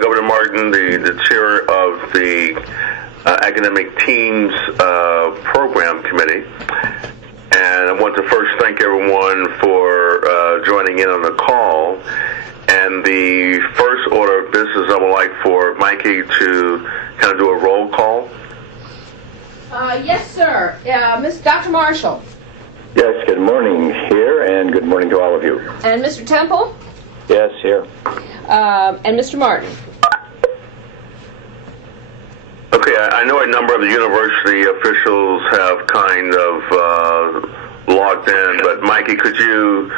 Governor Martin, the chair of the Academic Teams Program Committee. And I want to first thank everyone for joining in on the call. And the first order of business, I would like for Mikey to kind of do a roll call. Yes, sir. Dr. Marshall. Yes, good morning here, and good morning to all of you. And Mr. Temple. Yes, here. And Mr. Martin. Okay, I know a number of the university officials have kind of logged in, but Mikey, could you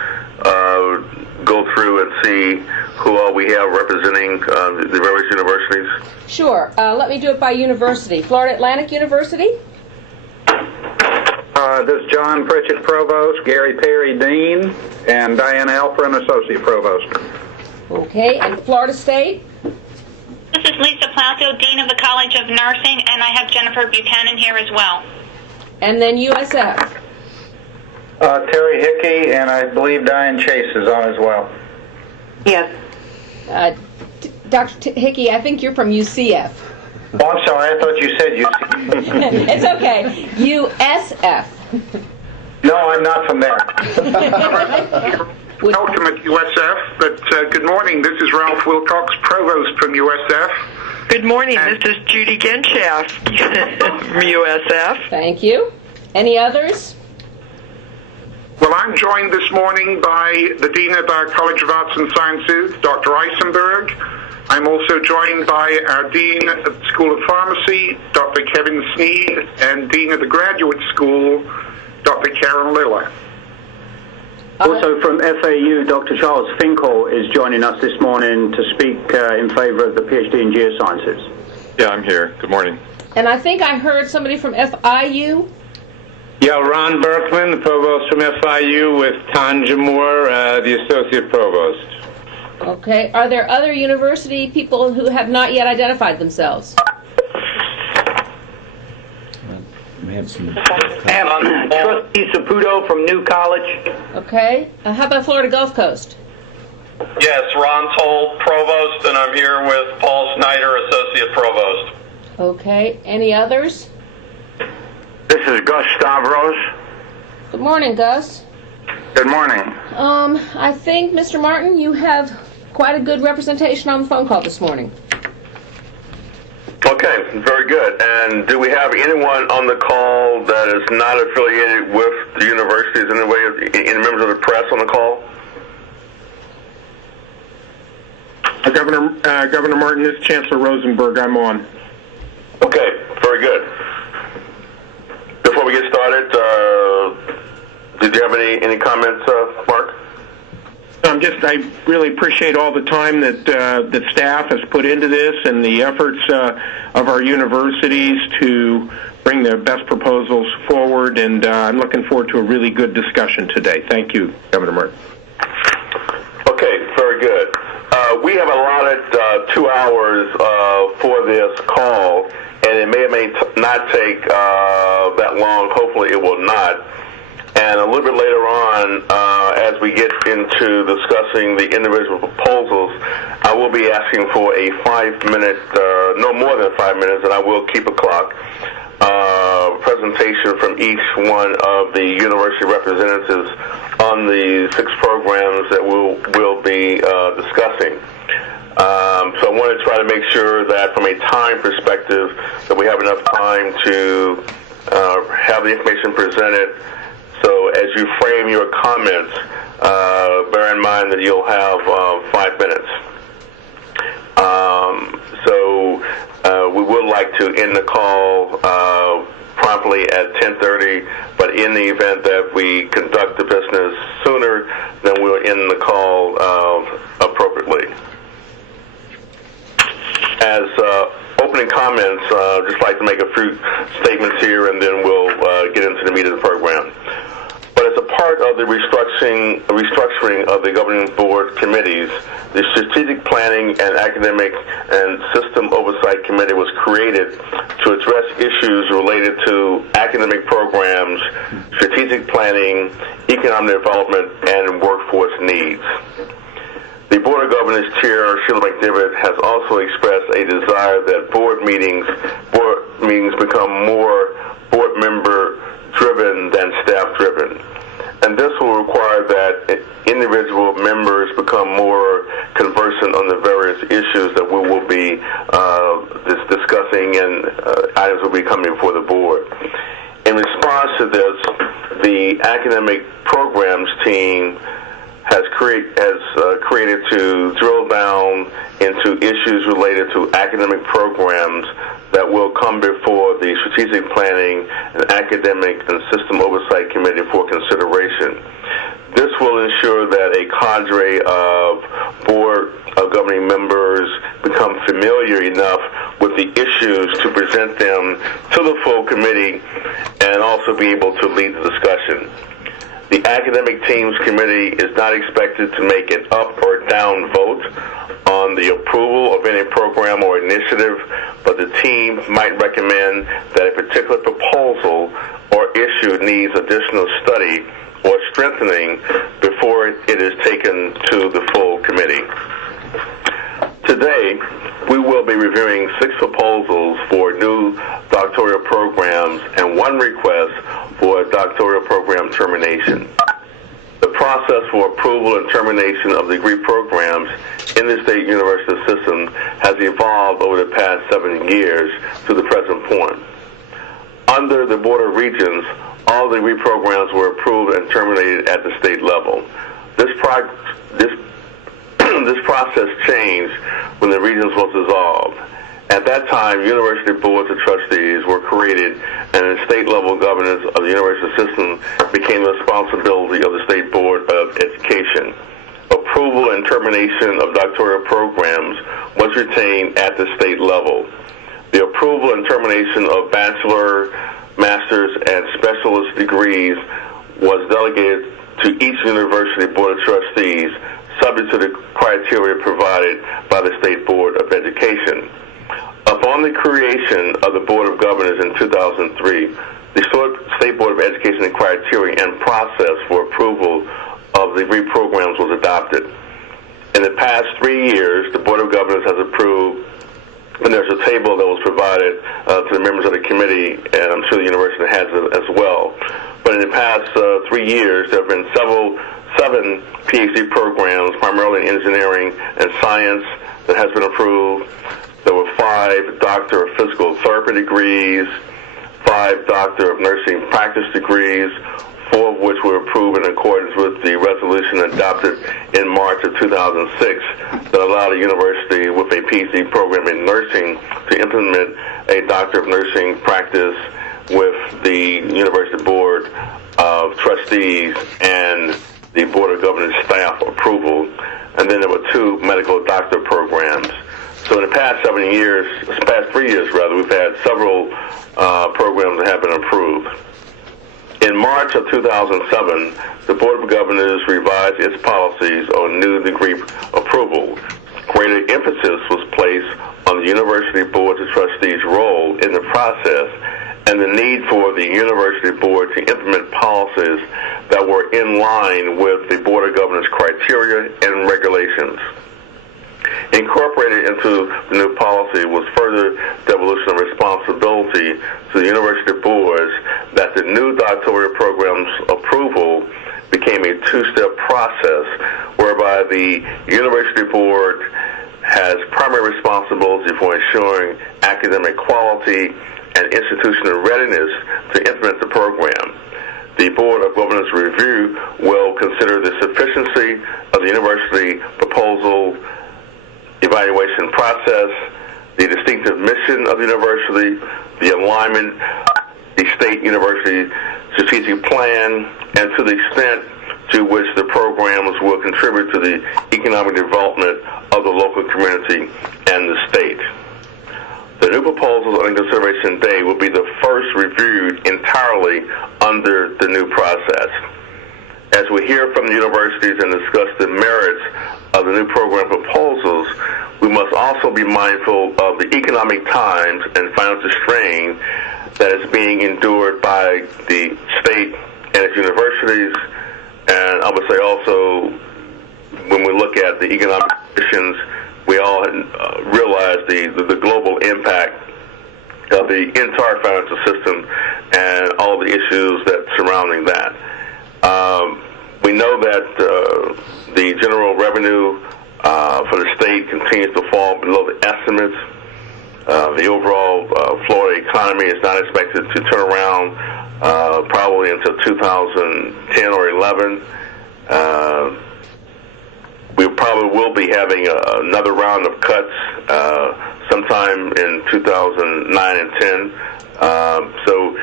go through and see who all we have representing the various universities? Sure. Let me do it by university. Florida Atlantic University. This is John Pritchett, Provost, Gary Perry, Dean, and Diana Alperin, Associate Provost. Okay, and Florida State? This is Lisa Plato, Dean of the College of Nursing, and I have Jennifer Buchanan here as well. And then USF? Terry Hickey, and I believe Diane Chase is on as well. Yes. Dr. Hickey, I think you're from UCF. Oh, I'm sorry, I thought you said UC. It's okay. USF. No, I'm not from there. Welcome at USF, but good morning. This is Ralph Wilcox, Provost from USF. Good morning. This is Judy Genshaft from USF. Thank you. Any others? Well, I'm joined this morning by the Dean of our College of Arts and Sciences, Dr. Eisenberg. I'm also joined by our Dean of the School of Pharmacy, Dr. Kevin Sneed, and Dean of the Graduate School, Dr. Karen Liller. Also from FAU, Dr. Charles Finkel is joining us this morning to speak in favor of the PhD in Geosciences. Yeah, I'm here. Good morning. And I think I heard somebody from FIU. Yeah, Ron Berkman, the Provost from FIU, with Tanja Moore, the Associate Provost. Okay. Are there other university people who have not yet identified themselves? And Trustee Saputo from New College. Okay. How about Florida Gulf Coast? Yes, Ron Toll, Provost, and I'm here with Paul Snyder, Associate Provost. Okay. Any others? This is Gus Stavros. Good morning, Gus. Good morning. I think, Mr. Martin, you have quite a good representation on the phone call this morning. Okay, very good. And do we have anyone on the call that is not affiliated with the universities in any way, any members of the press on the call? Governor Martin, this is Chancellor Rosenberg. I'm on. Okay, very good. Before we get started, did you have any comments, Mark? I really appreciate all the time that staff has put into this and the efforts of our universities to bring the best proposals forward, and I'm looking forward to a really good discussion today. Thank you, Governor Martin. Okay, very good. We have allotted 2 hours for this call, and it may or may not take that long. Hopefully it will not. And a little bit later on, as we get into discussing the individual proposals, I will be asking for a 5-minute, no more than 5 minutes, and I will keep a clock, presentation from each one of the university representatives on the 6 programs that we'll be discussing. So I want to try to make sure that from a time perspective that we have enough time to have the information presented. So as you frame your comments, bear in mind that you'll have 5 minutes. We would like to end the call promptly at 10:30, but in the event that we conduct the business sooner, then we'll end the call appropriately. As opening comments, just like to make a few statements here, and then we'll get into the meat of the program. But as a part of the restructuring of the governing board committees, the Strategic Planning and Academic and System Oversight Committee was created to address issues related to academic programs, strategic planning, economic development, and workforce needs. The Board of Governors Chair, Sheila McDivitt, has also expressed a desire that board meetings become more board member-driven than staff-driven. And this will require that individual members become more conversant on the various issues that we will be discussing and items will be coming before the board. In response to this, the academic programs team has created to drill down into issues related to academic programs that will come before the Strategic Planning and Academic and System Oversight Committee for consideration. This will ensure that a cadre of Board of Governing members become familiar enough with the issues to present them to the full committee and also be able to lead the discussion. The Academic Teams Committee is not expected to make an up or down vote on the approval of any program or initiative, but the team might recommend that a particular proposal or issue needs additional study or strengthening before it is taken to the full committee. Today, we will be reviewing 6 proposals for new doctoral programs and 1 request for a doctoral program termination. The process for approval and termination of degree programs in the state university system has evolved over the past 7 years to the present point. Under the Board of Regents, all degree programs were approved and terminated at the state level. This process changed when the Regents was dissolved. At that time, university boards of trustees were created, and the state-level governance of the university system became the responsibility of the State Board of Education. Approval and termination of doctoral programs was retained at the state level. The approval and termination of bachelor, master's, and specialist degrees was delegated to each university board of trustees, subject to the criteria provided by the State Board of Education. Upon the creation of the Board of Governors in 2003, the State Board of Education criteria and process for approval of degree programs was adopted. In the past 3 years, the Board of Governors has approved, and there's a table that was provided to the members of the committee, and I'm sure the university has it as well. But in the past 3 years, there have been 7 PhD programs, primarily in engineering and science, that has been approved. There were 5 Doctor of Physical Therapy degrees, 5 Doctor of Nursing Practice degrees, 4 of which were approved in accordance with the resolution adopted in March of 2006 that allowed a university with a PhD program in nursing to implement a Doctor of Nursing Practice with the University Board of Trustees and the Board of Governors staff approval. And then there were 2 medical doctor programs. So in the past 3 years, we've had several programs that have been approved. In March of 2007, the Board of Governors revised its policies on new degree approval. Greater emphasis was placed on the University Board of Trustees' role in the process and the need for the University Board to implement policies that were in line with the Board of Governors' criteria and regulations. Incorporated into the new policy was further devolution of responsibility to the university boards that the new doctoral program's approval became a 2-step process whereby the university board has primary responsibility for ensuring academic quality and institutional readiness to implement the program. The Board of Governors Review will consider the sufficiency of the university proposal evaluation process, the distinctive mission of the university, the alignment, the state university strategic plan, and to the extent to which the programs will contribute to the economic development of the local community and the state. The new proposals on consideration day will be the first reviewed entirely under the new process. As we hear from the universities and discuss the merits of the new program proposals, we must also be mindful of the economic times and financial strain that is being endured by the state and its universities, and I would say also when we look at the economic conditions, we all realize the global impact of the entire financial system and all the issues that surrounding that. We know that the general revenue for the state continues to fall below the estimates. The overall Florida economy is not expected to turn around probably until 2010 or 11. We probably will be having another round of cuts sometime in 2009 and 10. So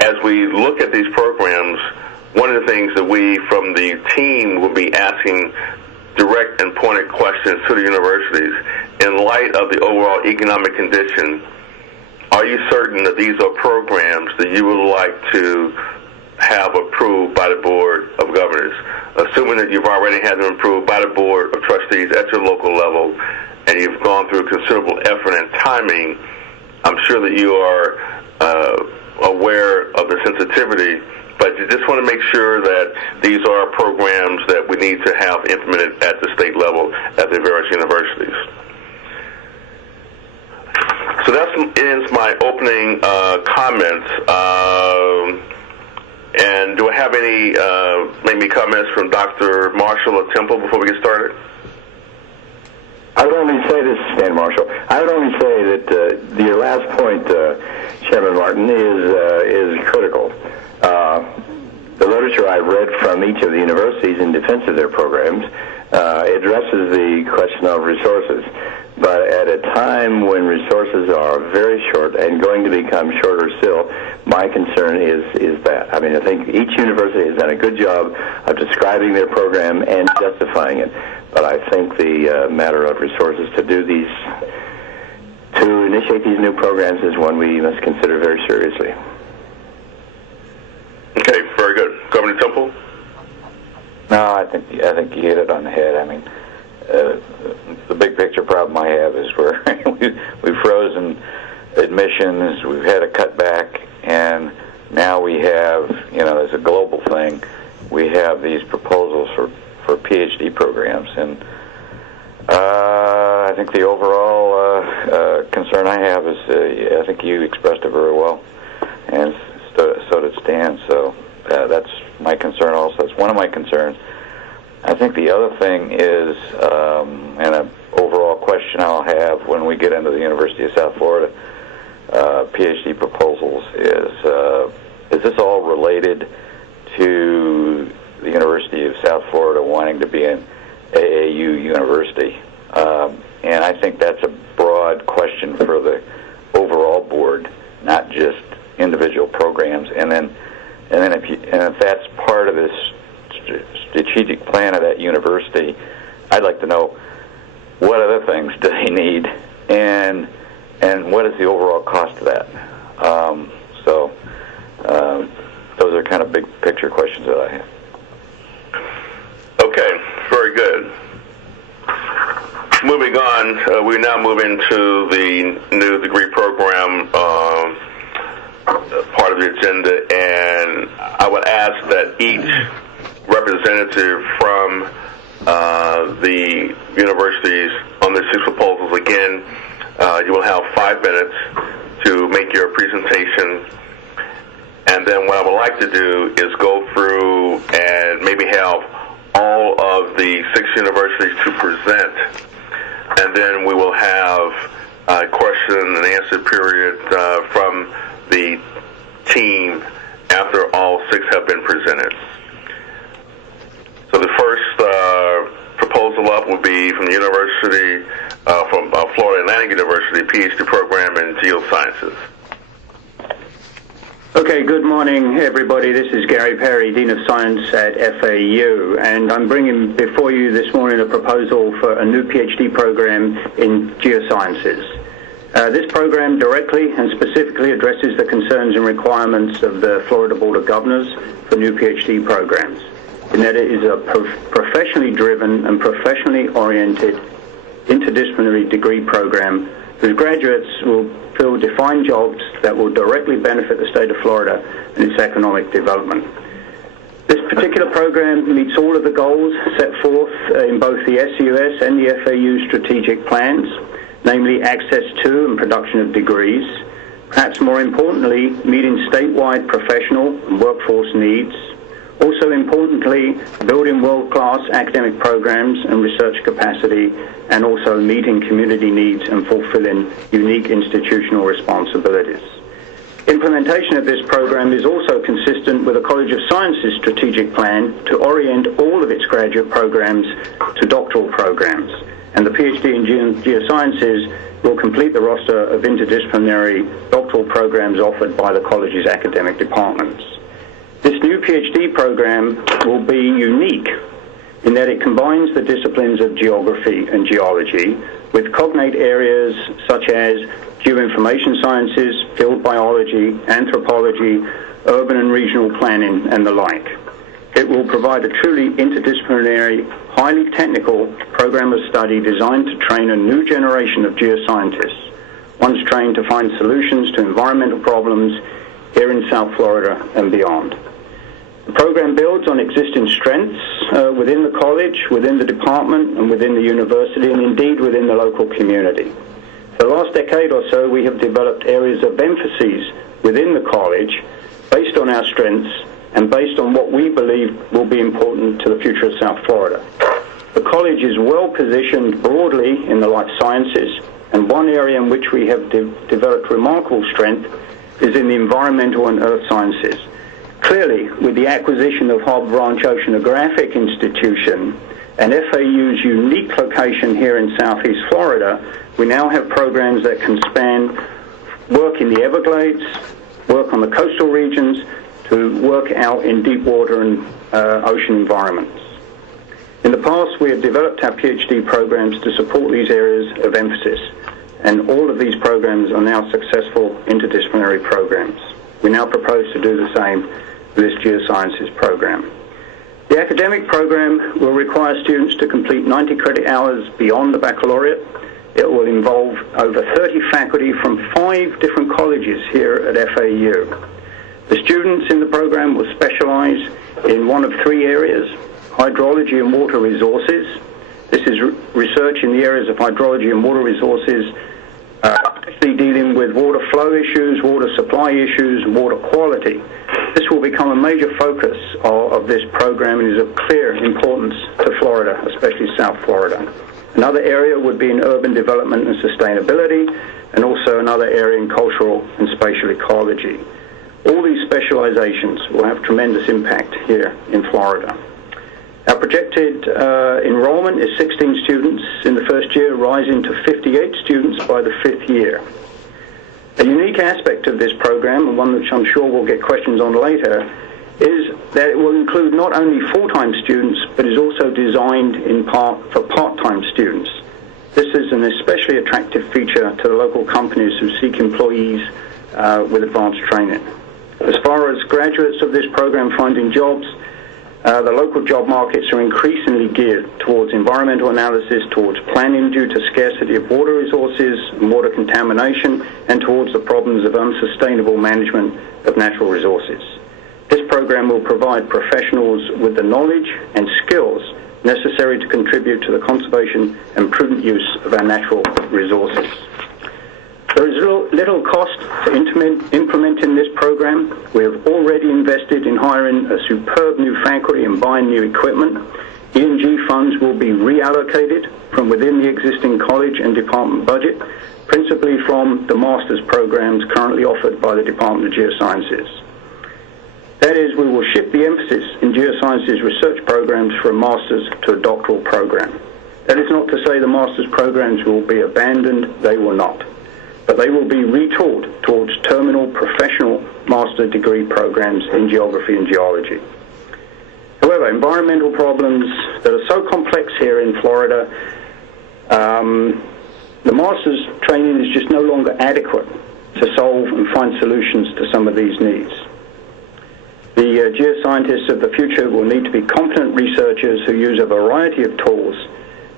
as we look at these programs, one of the things that we from the team will be asking direct and pointed questions to the universities, in light of the overall economic condition, are you certain that these are programs that you would like to have approved by the Board of Governors? Assuming that you've already had them approved by the Board of Trustees at your local level, and you've gone through considerable effort and timing, I'm sure that you are aware of the sensitivity, but you just want to make sure that these are programs that we need to have implemented at the state level at the various universities. So that ends my opening comments. And do I have any maybe comments from Dr. Marshall or Temple before we get started? I would only say this, Stan Marshall. I would only say that your last point, Chairman Martin, is critical. The literature I've read from each of the universities in defense of their programs addresses the question of resources. But at a time when resources are very short and going to become shorter still, my concern is that. I mean, I think each university has done a good job of describing their program and justifying it. But I think the matter of resources to initiate these new programs is one we must consider very seriously. Okay, very good. Governor Temple? No, I think you hit it on the head. I mean, the big picture problem I have is we've frozen admissions, we've had a cutback, and now we have, as a global thing, we have these proposals for PhD programs, and I think the overall concern I have is, I think you expressed it very well, and so did Stan, so that's my concern also. That's one of my concerns. I think the other thing is, and an overall question I'll have when we get into the University of South Florida PhD proposals is this all related to the University of South Florida wanting to be an AAU university? And I think that's a broad question for the overall board, not just individual programs. And then if that's part of this strategic plan of that university, I'd like to know what other things do they need, and what is the overall cost of that. Those are kind of big picture questions that I have. Okay, very good. Moving on, we now move into the new degree program part of the agenda, and I would ask that each representative from the universities on the 6 proposals, again, you will have 5 minutes to make your presentation, and then what I would like to do is go through and maybe have all of the 6 universities to present, and then we will have a question and answer period from the team after all 6 have been presented. So the first proposal up will be from the university, from Florida Atlantic University, PhD program in geosciences. Okay, good morning, everybody. This is Gary Perry, Dean of Science at FAU, and I'm bringing before you this morning a proposal for a new PhD program in geosciences. This program directly and specifically addresses the concerns and requirements of the Florida Board of Governors for new PhD programs, in that it is a professionally driven and professionally oriented interdisciplinary degree program whose graduates will fill defined jobs that will directly benefit the state of Florida and its economic development. This particular program meets all of the goals set forth in both the SUS and the FAU strategic plans, namely access to and production of degrees, perhaps more importantly, meeting statewide professional and workforce needs, also importantly, building world-class academic programs and research capacity, and also meeting community needs and fulfilling unique institutional responsibilities. Implementation of this program is also consistent with the College of Sciences strategic plan to orient all of its graduate programs to doctoral programs, and the PhD in Geosciences will complete the roster of interdisciplinary doctoral programs offered by the college's academic departments. This new PhD program will be unique in that it combines the disciplines of geography and geology with cognate areas such as geoinformation sciences, field biology, anthropology, urban and regional planning, and the like. It will provide a truly interdisciplinary, highly technical program of study designed to train a new generation of geoscientists, ones trained to find solutions to environmental problems here in South Florida and beyond. The program builds on existing strengths within the college, within the department, and within the university, and indeed within the local community. For the last decade or so, we have developed areas of emphases within the college based on our strengths and based on what we believe will be important to the future of South Florida. The college is well positioned broadly in the life sciences, and one area in which we have developed remarkable strength is in the environmental and earth sciences. Clearly, with the acquisition of Harbor Branch Oceanographic Institution and FAU's unique location here in Southeast Florida, we now have programs that can span work in the Everglades, work on the coastal regions, to work out in deep water and ocean environments. In the past, we have developed our PhD programs to support these areas of emphasis, and all of these programs are now successful interdisciplinary programs. We now propose to do the same with this Geosciences program. The academic program will require students to complete 90 credit hours beyond the baccalaureate. It will involve over 30 faculty from 5 different colleges here at FAU. The students in the program will specialize in one of 3 areas: hydrology and water resources. This is research in the areas of hydrology and water resources, actually dealing with water flow issues, water supply issues, and water quality. This will become a major focus of this program and is of clear importance to Florida, especially South Florida. Another area would be in urban development and sustainability, and also another area in cultural and spatial ecology. All these specializations will have tremendous impact here in Florida. Our projected enrollment is 16 students in the first year, rising to 58 students by the 5th year. A unique aspect of this program, and one which I'm sure we'll get questions on later, is that it will include not only full-time students, but is also designed in part for part-time students. This is an especially attractive feature to the local companies who seek employees with advanced training. As far as graduates of this program finding jobs, the local job markets are increasingly geared towards environmental analysis, towards planning due to scarcity of water resources and water contamination, and towards the problems of unsustainable management of natural resources. This program will provide professionals with the knowledge and skills necessary to contribute to the conservation and prudent use of our natural resources. There is little cost for implementing this program. We have already invested in hiring a superb new faculty and buying new equipment. E&G funds will be reallocated from within the existing college and department budget, principally from the master's programs currently offered by the Department of Geosciences. That is, we will shift the emphasis in geosciences research programs from a master's to a doctoral program. That is not to say the master's programs will be abandoned. They will not. But they will be retooled towards terminal professional master degree programs in geography and geology. However, environmental problems that are so complex here in Florida, the master's training is just no longer adequate to solve and find solutions to some of these needs. The geoscientists of the future will need to be competent researchers who use a variety of tools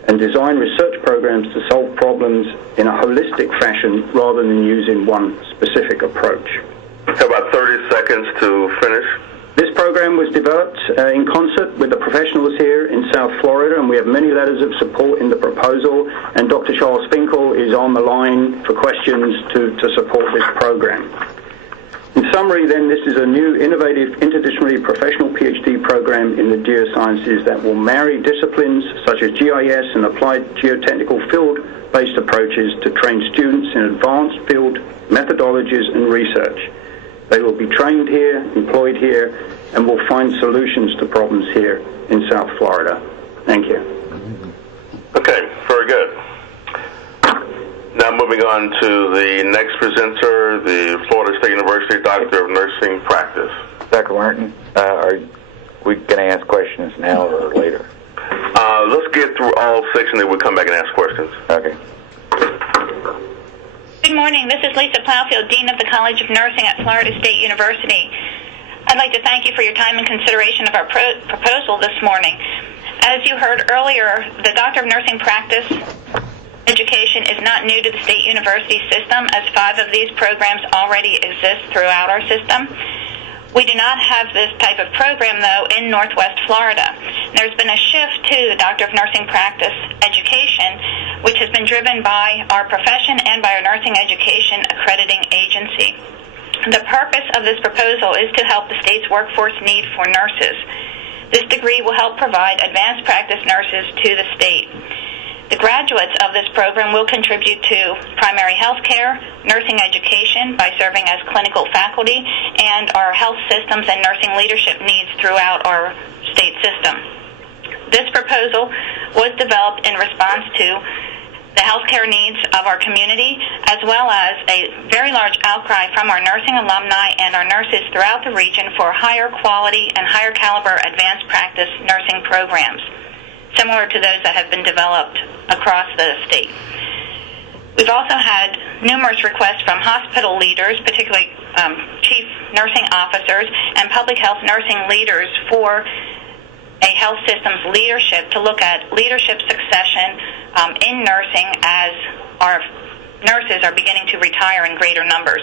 and design research programs to solve problems in a holistic fashion rather than using one specific approach. About 30 seconds to finish. This program was developed in concert with the professionals here in South Florida, and we have many letters of support in the proposal, and Dr. Charles Finkel is on the line for questions to support this program. In summary, then, this is a new, innovative, interdisciplinary professional PhD program in the geosciences that will marry disciplines such as GIS and applied geotechnical field-based approaches to train students in advanced field methodologies and research. They will be trained here, employed here, and will find solutions to problems here in South Florida. Thank you. Okay, very good. Now moving on to the next presenter, the Florida State University Doctor of Nursing Practice. Dr. Martin, are we going to ask questions now or later? Let's get through all six and then we'll come back and ask questions. Okay. Good morning. This is Lisa Plowfield, Dean of the College of Nursing at Florida State University. I'd like to thank you for your time and consideration of our proposal this morning. As you heard earlier, the Doctor of Nursing Practice education is not new to the state university system, as 5 of these programs already exist throughout our system. We do not have this type of program, though, in Northwest Florida. There's been a shift to the Doctor of Nursing Practice education, which has been driven by our profession and by our Nursing Education Accrediting Agency. The purpose of this proposal is to help the state's workforce need for nurses. This degree will help provide advanced practice nurses to the state. The graduates of this program will contribute to primary health care, nursing education by serving as clinical faculty, and our health systems and nursing leadership needs throughout our state system. This proposal was developed in response to the healthcare needs of our community, as well as a very large outcry from our nursing alumni and our nurses throughout the region for higher quality and higher caliber advanced practice nursing programs, similar to those that have been developed across the state. We've also had numerous requests from hospital leaders, particularly chief nursing officers and public health nursing leaders, for a health systems leadership to look at leadership succession in nursing as our nurses are beginning to retire in greater numbers.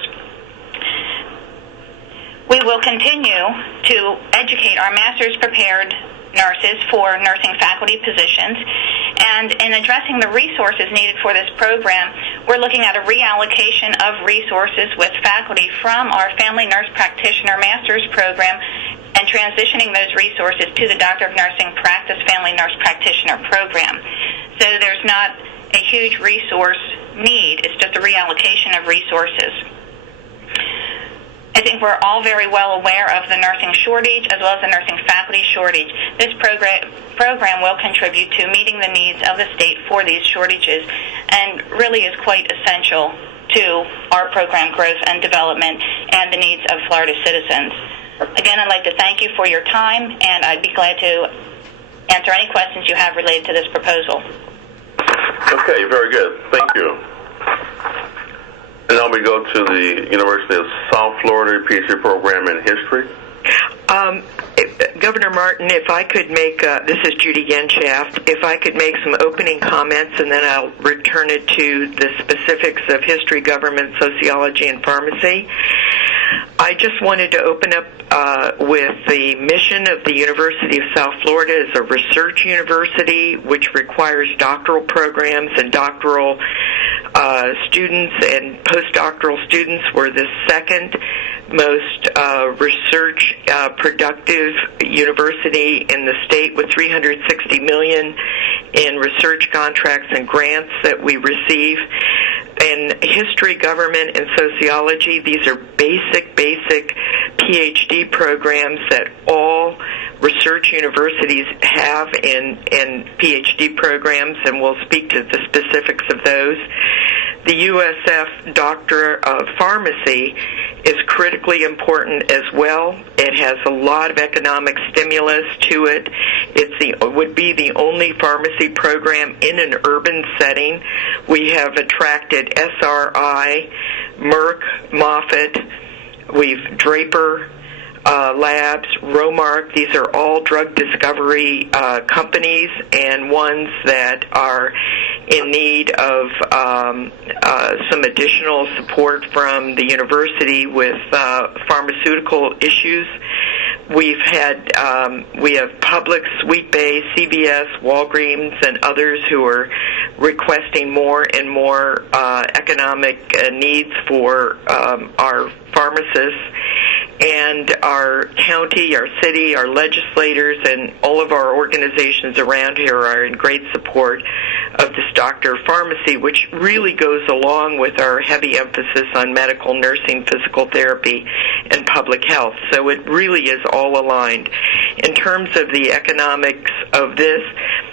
We will continue to educate our master's prepared nurses for nursing faculty positions, and in addressing the resources needed for this program, we're looking at a reallocation of resources with faculty from our family nurse practitioner master's program and transitioning those resources to the Doctor of Nursing Practice family nurse practitioner program. So there's not a huge resource need, it's just a reallocation of resources. I think we're all very well aware of the nursing shortage as well as the nursing faculty shortage. This program will contribute to meeting the needs of the state for these shortages and really is quite essential to our program growth and development and the needs of Florida citizens. Again, I'd like to thank you for your time, and I'd be glad to answer any questions you have related to this proposal. Okay, very good. Thank you. And now we go to the University of South Florida PhD program in history. Governor Martin, if I could make, this is Judy Genshaft, if I could make some opening comments and then I'll return it to the specifics of history, government, sociology, and pharmacy. I just wanted to open up with the mission of the University of South Florida as a research university, which requires doctoral programs and doctoral students and postdoctoral students. We're the second most research productive university in the state, with $360 million in research contracts and grants that we receive. In history, government, and sociology, these are basic PhD programs that all research universities have in PhD programs, and we'll speak to the specifics of those. The USF Doctor of Pharmacy is critically important as well. It has a lot of economic stimulus to it. It would be the only pharmacy program in an urban setting. We have attracted SRI, Merck, Moffitt, we've Draper Labs, Romark. These are all drug discovery companies and ones that are in need of some additional support from the university with pharmaceutical issues. we have Publix, Sweet Bay, CVS, Walgreens, and others who are requesting more and more economic needs for our pharmacists. And our county, our city, our legislators, and all of our organizations around here are in great support of this doctor of pharmacy, which really goes along with our heavy emphasis on medical, nursing, physical therapy, and public health. So it really is all aligned. In terms of the economics of this,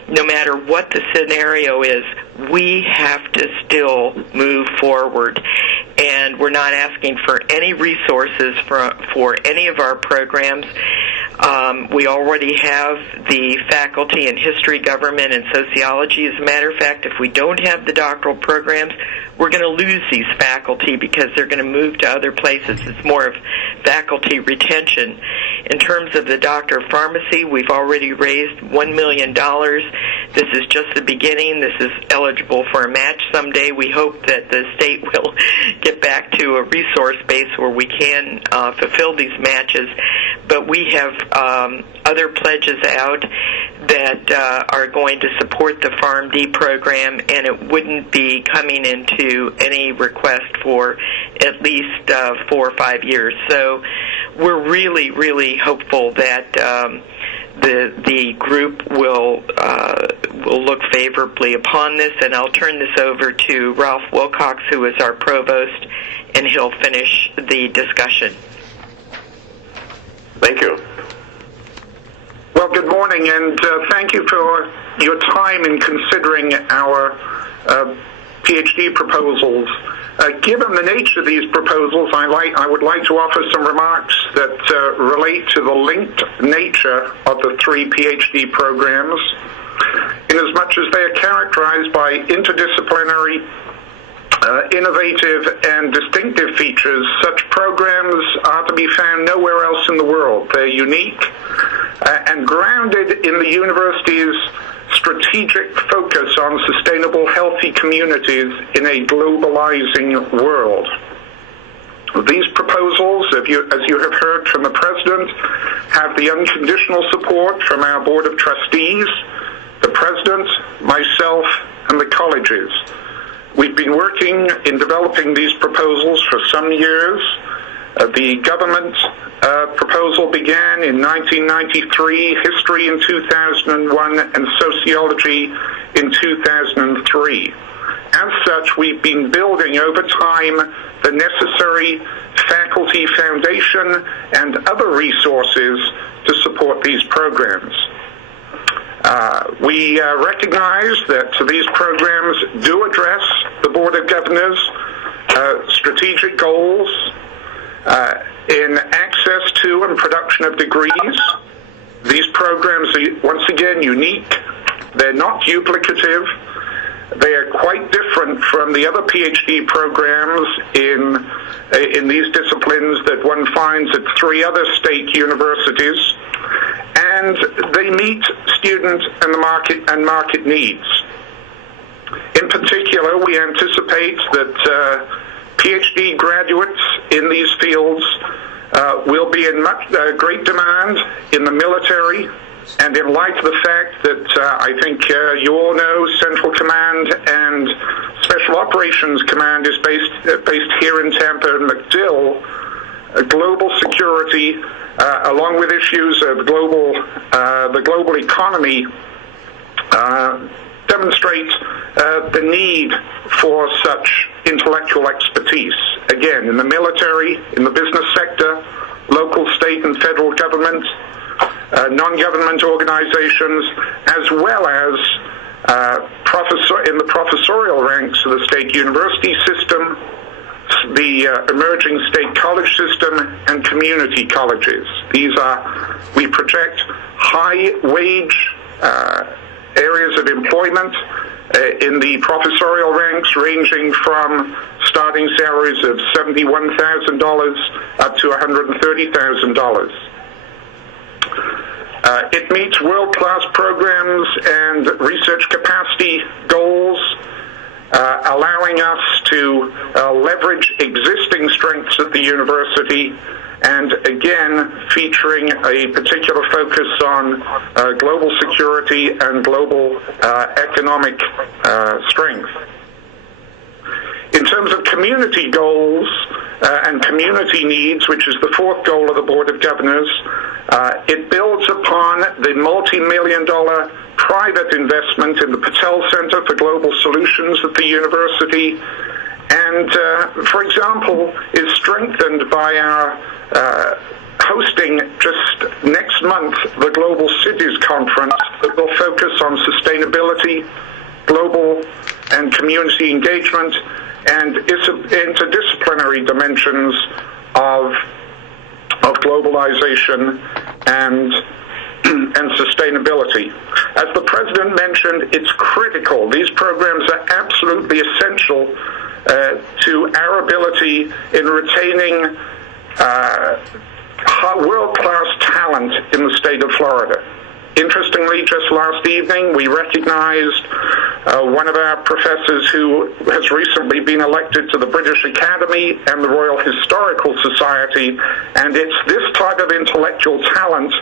no matter what the scenario is, we have to still move forward. And we're not asking for any resources for any of our programs. We already have the faculty in history, government, and sociology. As a matter of fact, if we don't have the doctoral programs, we're going to lose these faculty because they're going to move to other places. It's more of faculty retention. In terms of the doctor of pharmacy, we've already raised $1 million. This is just the beginning. This is eligible for a match someday. We hope that the state will get back to a resource base where we can fulfill these matches. But we have other pledges out that are going to support the PharmD program, and it wouldn't be coming into any request for at least 4 or 5 years. So we're really, really hopeful that the group will look favorably upon this, and I'll turn this over to Ralph Wilcox, who is our provost, and he'll finish the discussion. Thank you. Well, good morning, and thank you for your time in considering our PhD proposals. Given the nature of these proposals, I would like to offer some remarks that relate to the linked nature of the 3 PhD programs, inasmuch as they are characterized by interdisciplinary, innovative, and distinctive features. Such programs are to be found nowhere else in the world. They're unique and grounded in the university's strategic focus on sustainable, healthy communities in a globalizing world. These proposals, as you have heard from the President, have the unconditional support from our Board of Trustees, the President, myself, and the colleges. We've been working in developing these proposals for some years. The government proposal began in 1993, history in 2001, and sociology in 2003. As such, we've been building over time the necessary faculty foundation and other resources to support these programs. We recognize that these programs do address the Board of Governors' strategic goals in access to and production of degrees. These programs are, once again, unique. They're not duplicative. They are quite different from the other PhD programs in these disciplines that one finds at 3 other state universities, and they meet student and market needs. In particular, we anticipate that PhD graduates in these fields will be in great demand in the military, and in light of the fact that I think you all know Central Command and Special Operations Command is based here in Tampa and MacDill, global security, along with issues of the global economy, demonstrates the need for such intellectual expertise. Again, in the military, in the business sector, local, state, and federal government, non-government organizations, as well as in the professorial ranks of the state university system, the emerging state college system, and community colleges. These are, we project, high-wage areas of employment in the professorial ranks, ranging from starting salaries of $71,000 up to $130,000. It meets world-class programs and research capacity goals, allowing us to leverage existing strengths at the university and again featuring a particular focus on global security and global economic strength. In terms of community goals and community needs, which is the fourth goal of the Board of Governors, it builds upon the multi-million-dollar private investment in the Patel Center for Global Solutions at the university, and, for example, is strengthened by our hosting just next month the Global Cities Conference that will focus on sustainability, global and community engagement, and interdisciplinary dimensions of globalization and sustainability. As the President mentioned, it's critical. These programs are absolutely essential to our ability in retaining world-class talent in the state of Florida. Interestingly, just last evening, we recognized one of our professors who has recently been elected to the British Academy and the Royal Historical Society, and it's this type of intellectual talent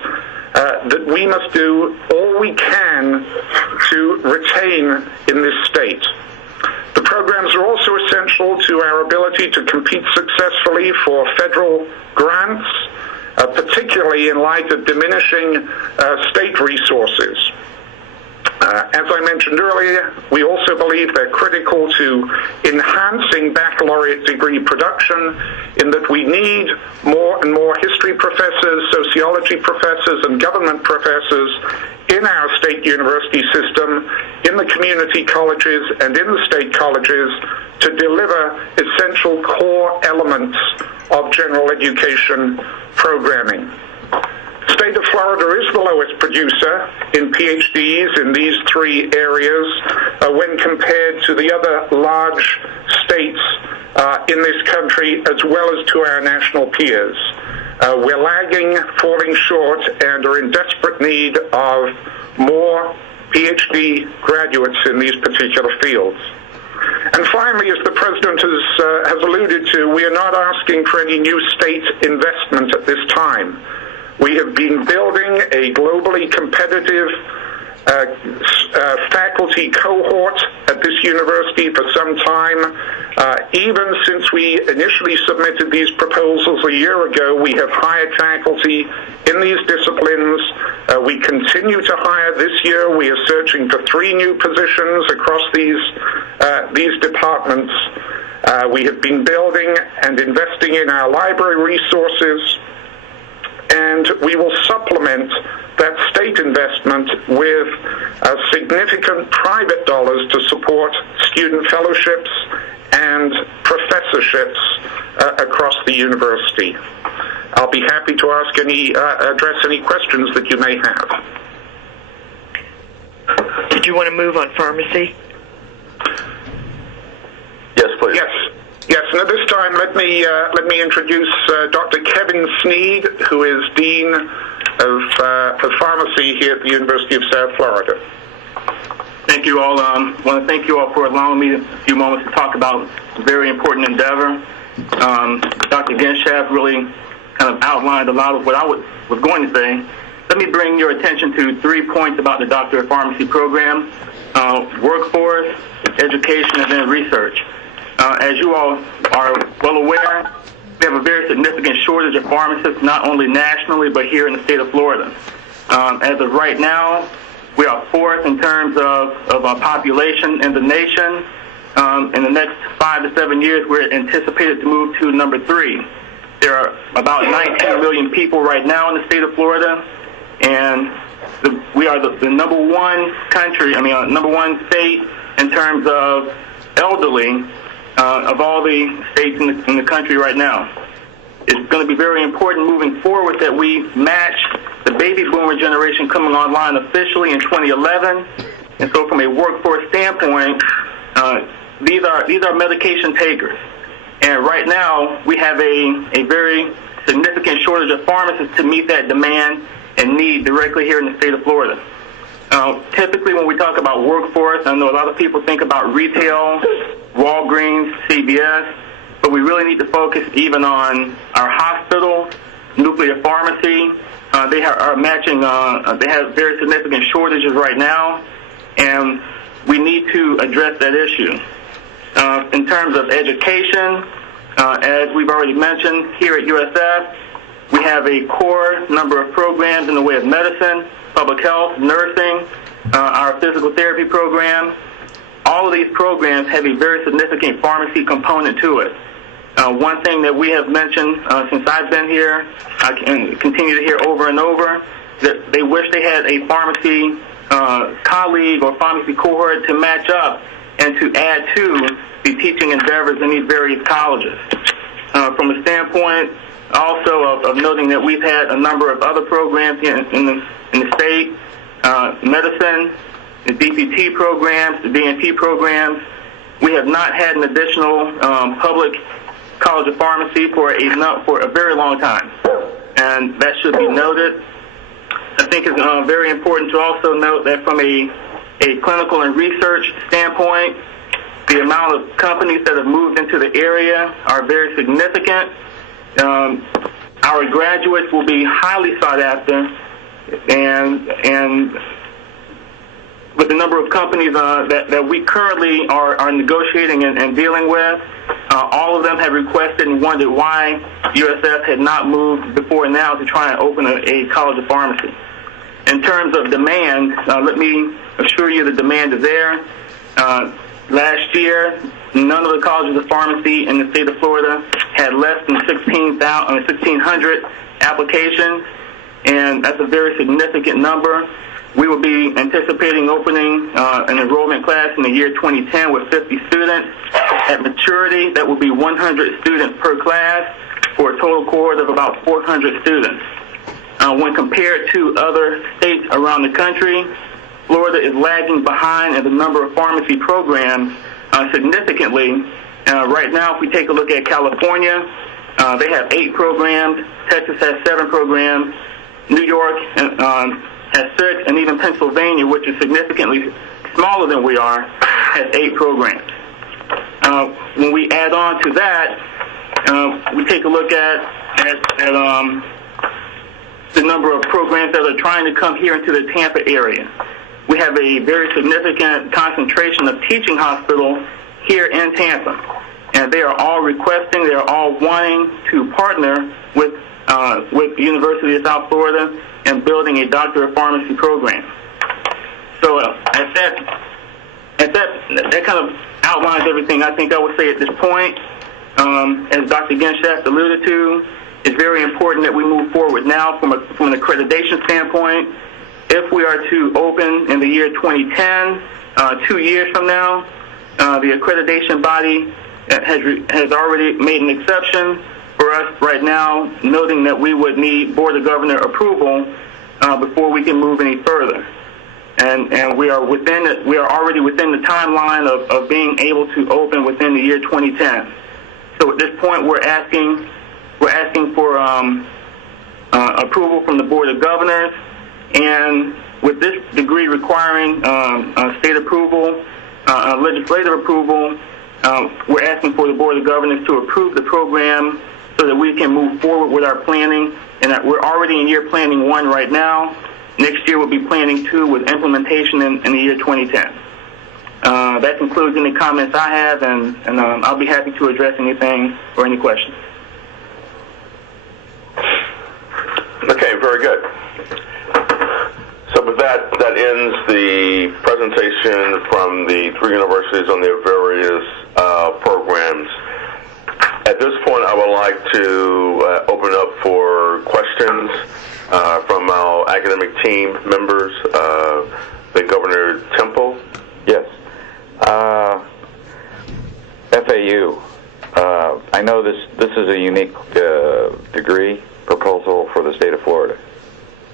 that we must do all we can to retain in this state. The programs are also essential to our ability to compete successfully for federal grants, particularly in light of diminishing state resources. As I mentioned earlier, we also believe they're critical to enhancing baccalaureate degree production, in that we need more and more history professors, sociology professors, and government professors in our state university system, in the community colleges, and in the state colleges to deliver essential core elements of general education programming. The state of Florida is the lowest producer in PhDs in these three areas when compared to the other large states in this country, as well as to our national peers. We're lagging, falling short, and are in desperate need of more PhD graduates in these particular fields. And finally, as the President has alluded to, we are not asking for any new state investment at this time. We have been building a globally competitive faculty cohort at this university for some time. Even since we initially submitted these proposals a year ago, we have hired faculty in these disciplines. We continue to hire this year. We are searching for 3 new positions across these departments. We have been building and investing in our library resources, and we will supplement that state investment with significant private dollars to support student fellowships and professorships across the university. I'll be happy to address any questions that you may have. Did you want to move on pharmacy? Yes, please. Yes, and at this time, let me introduce Dr. Kevin Sneed, who is Dean of Pharmacy here at the University of South Florida. Thank you all. I want to thank you all for allowing me a few moments to talk about a very important endeavor. Dr. Genshaft really kind of outlined a lot of what I was going to say. Let me bring your attention to 3 points about the Doctor of Pharmacy program: workforce, education, and then research. As you all are well aware, we have a very significant shortage of pharmacists, not only nationally, but here in the state of Florida. As of right now, we are 4th in terms of our population in the nation. In the next 5 to 7 years, we're anticipated to move to number 3. There are about 19 million people right now in the state of Florida, and we are the number one number one state in terms of elderly of all the states in the country right now. It's going to be very important moving forward that we match the baby boomer generation coming online officially in 2011. And so from a workforce standpoint, these are medication takers. And right now, we have a very significant shortage of pharmacists to meet that demand and need directly here in the state of Florida. Typically, when we talk about workforce, I know a lot of people think about retail, Walgreens, CVS, but we really need to focus even on our hospital nuclear pharmacy. They are matching. They have very significant shortages right now, and we need to address that issue. In terms of education, as we've already mentioned, here at USF, we have a core number of programs in the way of medicine, public health, nursing, our physical therapy program. All of these programs have a very significant pharmacy component to it. One thing that we have mentioned since I've been here, I can continue to hear over and over, that they wish they had a pharmacy colleague or pharmacy cohort to match up and to add to the teaching endeavors in these various colleges. From a standpoint also of noting that we've had a number of other programs in the state, medicine, the DPT programs, the DNP programs. We have not had an additional public college of pharmacy for a very long time, and that should be noted. I think it's very important to also note that from a clinical and research standpoint, the amount of companies that have moved into the area are very significant. Our graduates will be highly sought after, and with the number of companies that we currently are negotiating and dealing with, all of them have requested and wondered why USF had not moved before now to try and open a college of pharmacy. In terms of demand, let me assure you the demand is there. Last year, none of the colleges of pharmacy in the state of Florida had less than 1,600 applications, and that's a very significant number. We will be anticipating opening an enrollment class in the year 2010 with 50 students. At maturity, that will be 100 students per class for a total cohort of about 400 students. When compared to other states around the country, Florida is lagging behind in the number of pharmacy programs significantly. Right now, if we take a look at California, they have 8 programs. Texas has 7 programs. New York has 6, and even Pennsylvania, which is significantly smaller than we are, has 8 programs. When we add on to that, we take a look at the number of programs that are trying to come here into the Tampa area. We have a very significant concentration of teaching hospitals here in Tampa, and they are all requesting, they are all wanting to partner with the University of South Florida and building a Doctor of Pharmacy program. So that kind of outlines everything I think I would say at this point. As Dr. Genshaft alluded to, it's very important that we move forward now from an accreditation standpoint. If we are to open in the year 2010, 2 years from now, the accreditation body has already made an exception for us right now, noting that we would need Board of Governor approval before we can move any further. And we are already within the timeline of being able to open within the year 2010. So at this point, we're asking for approval from the Board of Governors, and with this degree requiring state approval, legislative approval, we're asking for the Board of Governors to approve the program so that we can move forward with our planning. And that we're already in year planning 1 right now. Next year we'll be planning 2 with implementation in the year 2010. That concludes any comments I have, and I'll be happy to address anything or any questions. Okay, very good. So with that ends the presentation from the 3 universities on their various programs. At this point, I would like to open up for questions from our academic team members. The Governor Temple. Yes. FAU. I know this is a unique degree proposal for the state of Florida.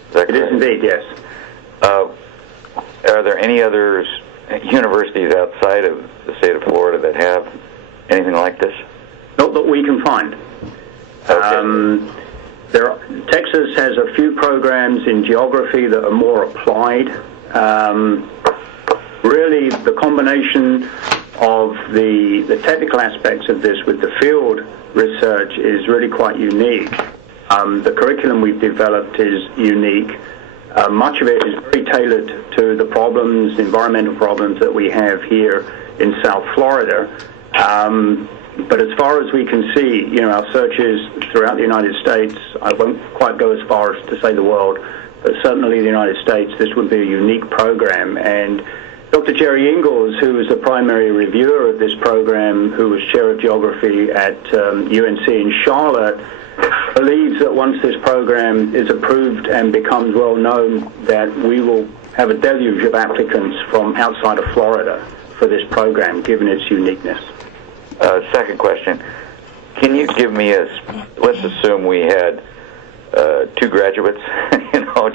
Is that correct? It is indeed, yes. Are there any other universities outside of the state of Florida that have anything like this? Not that we can find. Okay. Texas has a few programs in geography that are more applied. Really, the combination of the technical aspects of this with the field research is really quite unique. The curriculum we've developed is unique. Much of it is very tailored to the problems, environmental problems that we have here in South Florida. But as far as we can see, our searches throughout the United States, I won't quite go as far as to say the world, but certainly the United States, this would be a unique program. And Dr. Jerry Ingalls, who was the primary reviewer of this program, who was chair of geography at UNC in Charlotte, believes that once this program is approved and becomes well known, that we will have a deluge of applicants from outside of Florida for this program, given its uniqueness. Second question. Can you give me let's assume we had 2 graduates,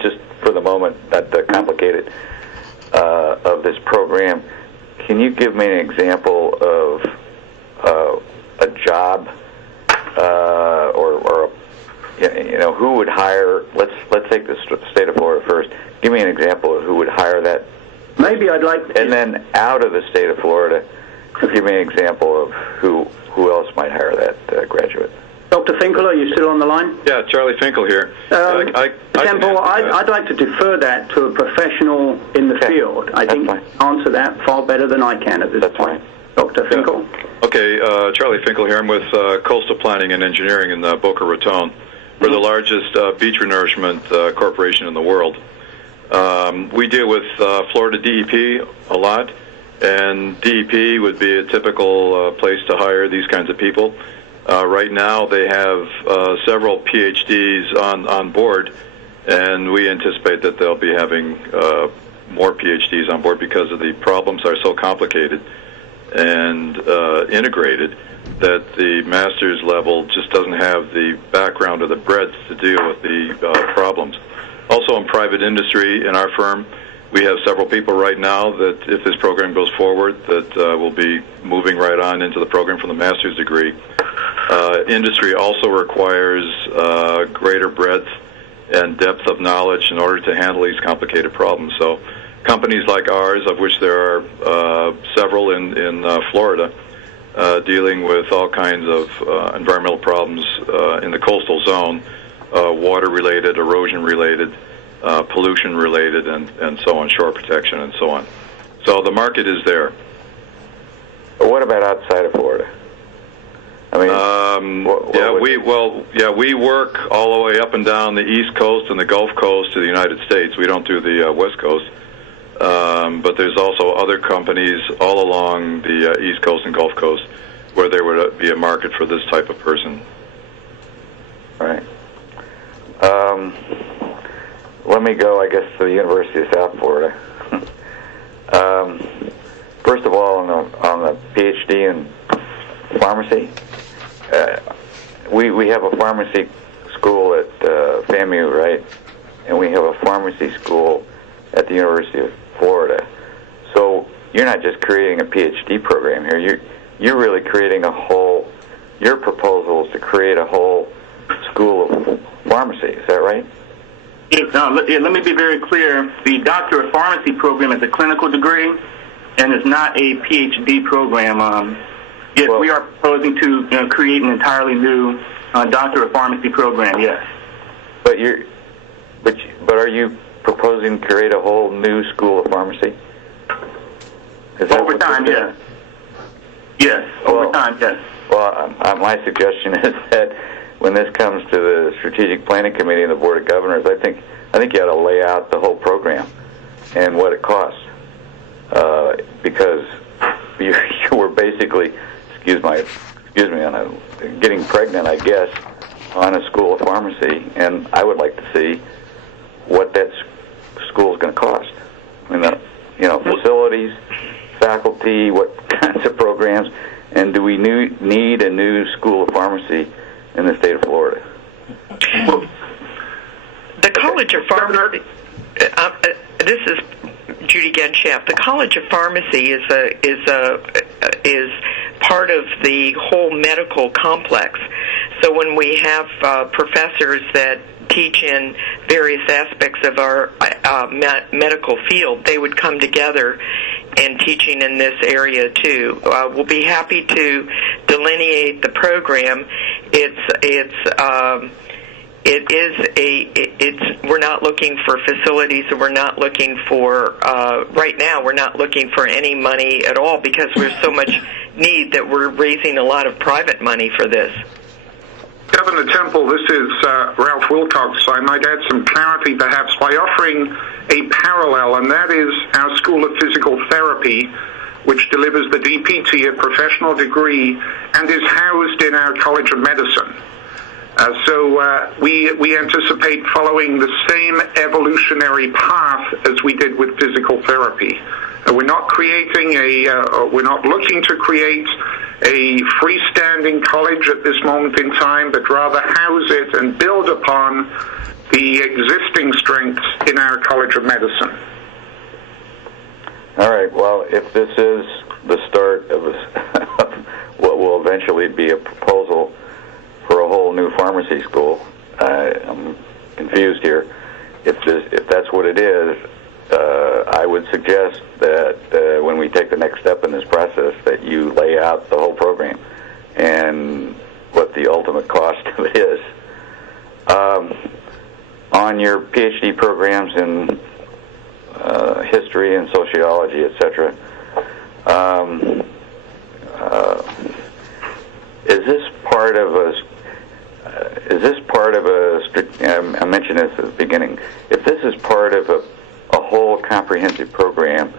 just for the moment, not complicated, of this program. Can you give me an example of a job or who would hire, let's take the state of Florida first. Give me an example of who would hire that. Maybe I'd like to. And then out of the state of Florida, give me an example of who else might hire that graduate. Dr. Finkel, are you still on the line? Yeah, Charlie Finkel here. Temple, I'd like to defer that to a professional in the field. I think you answer that far better than I can at this point. Dr. Finkel? Okay, Charlie Finkel here. I'm with Coastal Planning and Engineering in Boca Raton. We're the largest beach renourishment corporation in the world. We deal with Florida DEP a lot, and DEP would be a typical place to hire these kinds of people. Right now they have several PhDs on board, and we anticipate that they'll be having more PhDs on board because of the problems are so complicated and integrated that the master's level just doesn't have the background or the breadth to deal with the problems. Also in private industry, in our firm, we have several people right now that, if this program goes forward, that will be moving right on into the program from the master's degree. Industry also requires greater breadth and depth of knowledge in order to handle these complicated problems. So companies like ours, of which there are several in Florida, dealing with all kinds of environmental problems in the coastal zone, water-related, erosion-related, pollution-related, and so on, shore protection, and so on. So the market is there. But what about outside of Florida? I mean, we work all the way up and down the East Coast and the Gulf Coast to the United States. We don't do the West Coast. But there's also other companies all along the East Coast and Gulf Coast where there would be a market for this type of person. All right. Let me go, I guess, to the University of South Florida. First of all, on the PhD in pharmacy, we have a pharmacy school at FAMU, right? And we have a pharmacy school at the University of Florida. So you're not just creating a PhD program here. You're really creating a whole. Your proposal is to create a whole school of pharmacy. Is that right? Let me be very clear. The Doctor of Pharmacy program is a clinical degree and is not a PhD program. Yes, we are proposing to create an entirely new Doctor of Pharmacy program, yes. But are you proposing to create a whole new school of pharmacy? Over time, yes. Yes, over time, yes. Well, my suggestion is that when this comes to the Strategic Planning Committee and the Board of Governors, I think you ought to lay out the whole program and what it costs, because you were basically, excuse me, on getting pregnant, I guess, on a school of pharmacy, and I would like to see what that school is going to cost. I mean, facilities, faculty, what kinds of programs, and do we need a new school of pharmacy in the state of Florida? Well, the College of Pharmacy. This is Judy Genshaft. The College of Pharmacy is part of the whole medical complex. So when we have professors that teach in various aspects of our medical field, they would come together and teaching in this area too. We'll be happy to delineate the program. we're not looking for facilities, and we're not looking for right now. We're not looking for any money at all because there's so much need that we're raising a lot of private money for this. Governor Temple, this is Ralph Wilcox. I might add some clarity perhaps by offering a parallel, and that is our School of Physical Therapy, which delivers the DPT, a professional degree, and is housed in our College of Medicine. So we anticipate following the same evolutionary path as we did with physical therapy. We're not we're not looking to create a freestanding college at this moment in time, but rather house it and build upon the existing strengths in our College of Medicine. All right. Well, if this is the start of what will eventually be a proposal for a whole new pharmacy school, I'm confused here. If that's what it is, I would suggest that when we take the next step in this process, that you lay out the whole program and what the ultimate cost of it is. On your PhD programs in history and sociology, etc., is this part of a? I mentioned this at the beginning. If this is part of a whole comprehensive program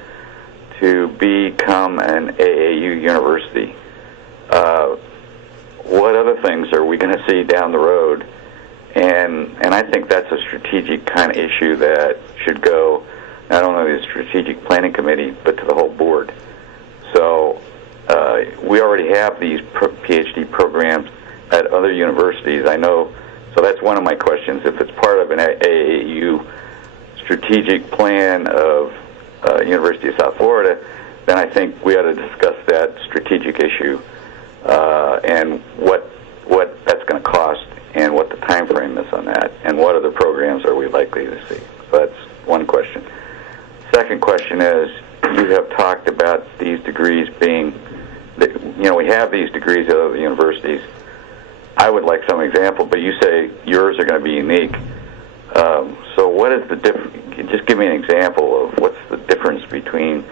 to become an AAU university, what other things are we going to see down the road? And I think that's a strategic kind of issue that should go not only to the Strategic Planning Committee, but to the whole board. So we already have these PhD programs at other universities. I know, so that's one of my questions. If it's part of an AAU strategic plan of University of South Florida, then I think we ought to discuss that strategic issue and what that's going to cost and what the time frame is on that, and what other programs are we likely to see. So that's one question. Second question is, you have talked about these degrees being, we have these degrees at other universities. I would like some example, but you say yours are going to be unique. So what is the difference? Just give me an example of what's the difference between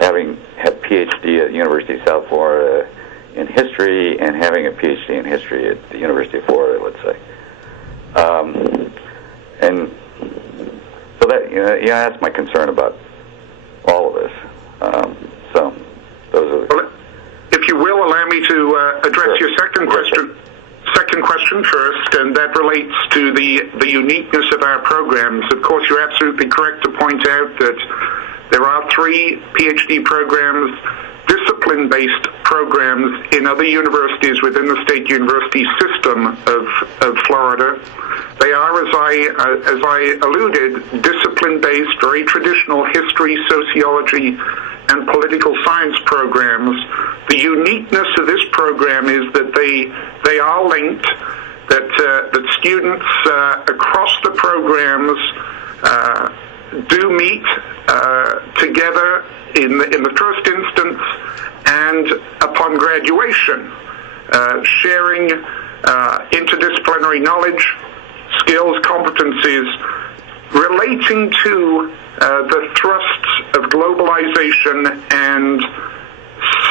having had PhD at the University of South Florida in history and having a PhD in history at the University of Florida, let's say. And so that, that's my concern about all of this. So those are. Well, if you will, allow me to address your second question. Second question first, and that relates to the uniqueness of our programs. Of course, you're absolutely correct to point out that there are 3 PhD programs, discipline-based programs in other universities within the state university system of Florida. They are, as I alluded, discipline-based, very traditional history, sociology, and political science programs. The uniqueness of this program is that they are linked, that students across the programs do meet together in the first instance and upon graduation, sharing interdisciplinary knowledge, skills, competencies relating to the thrusts of globalization and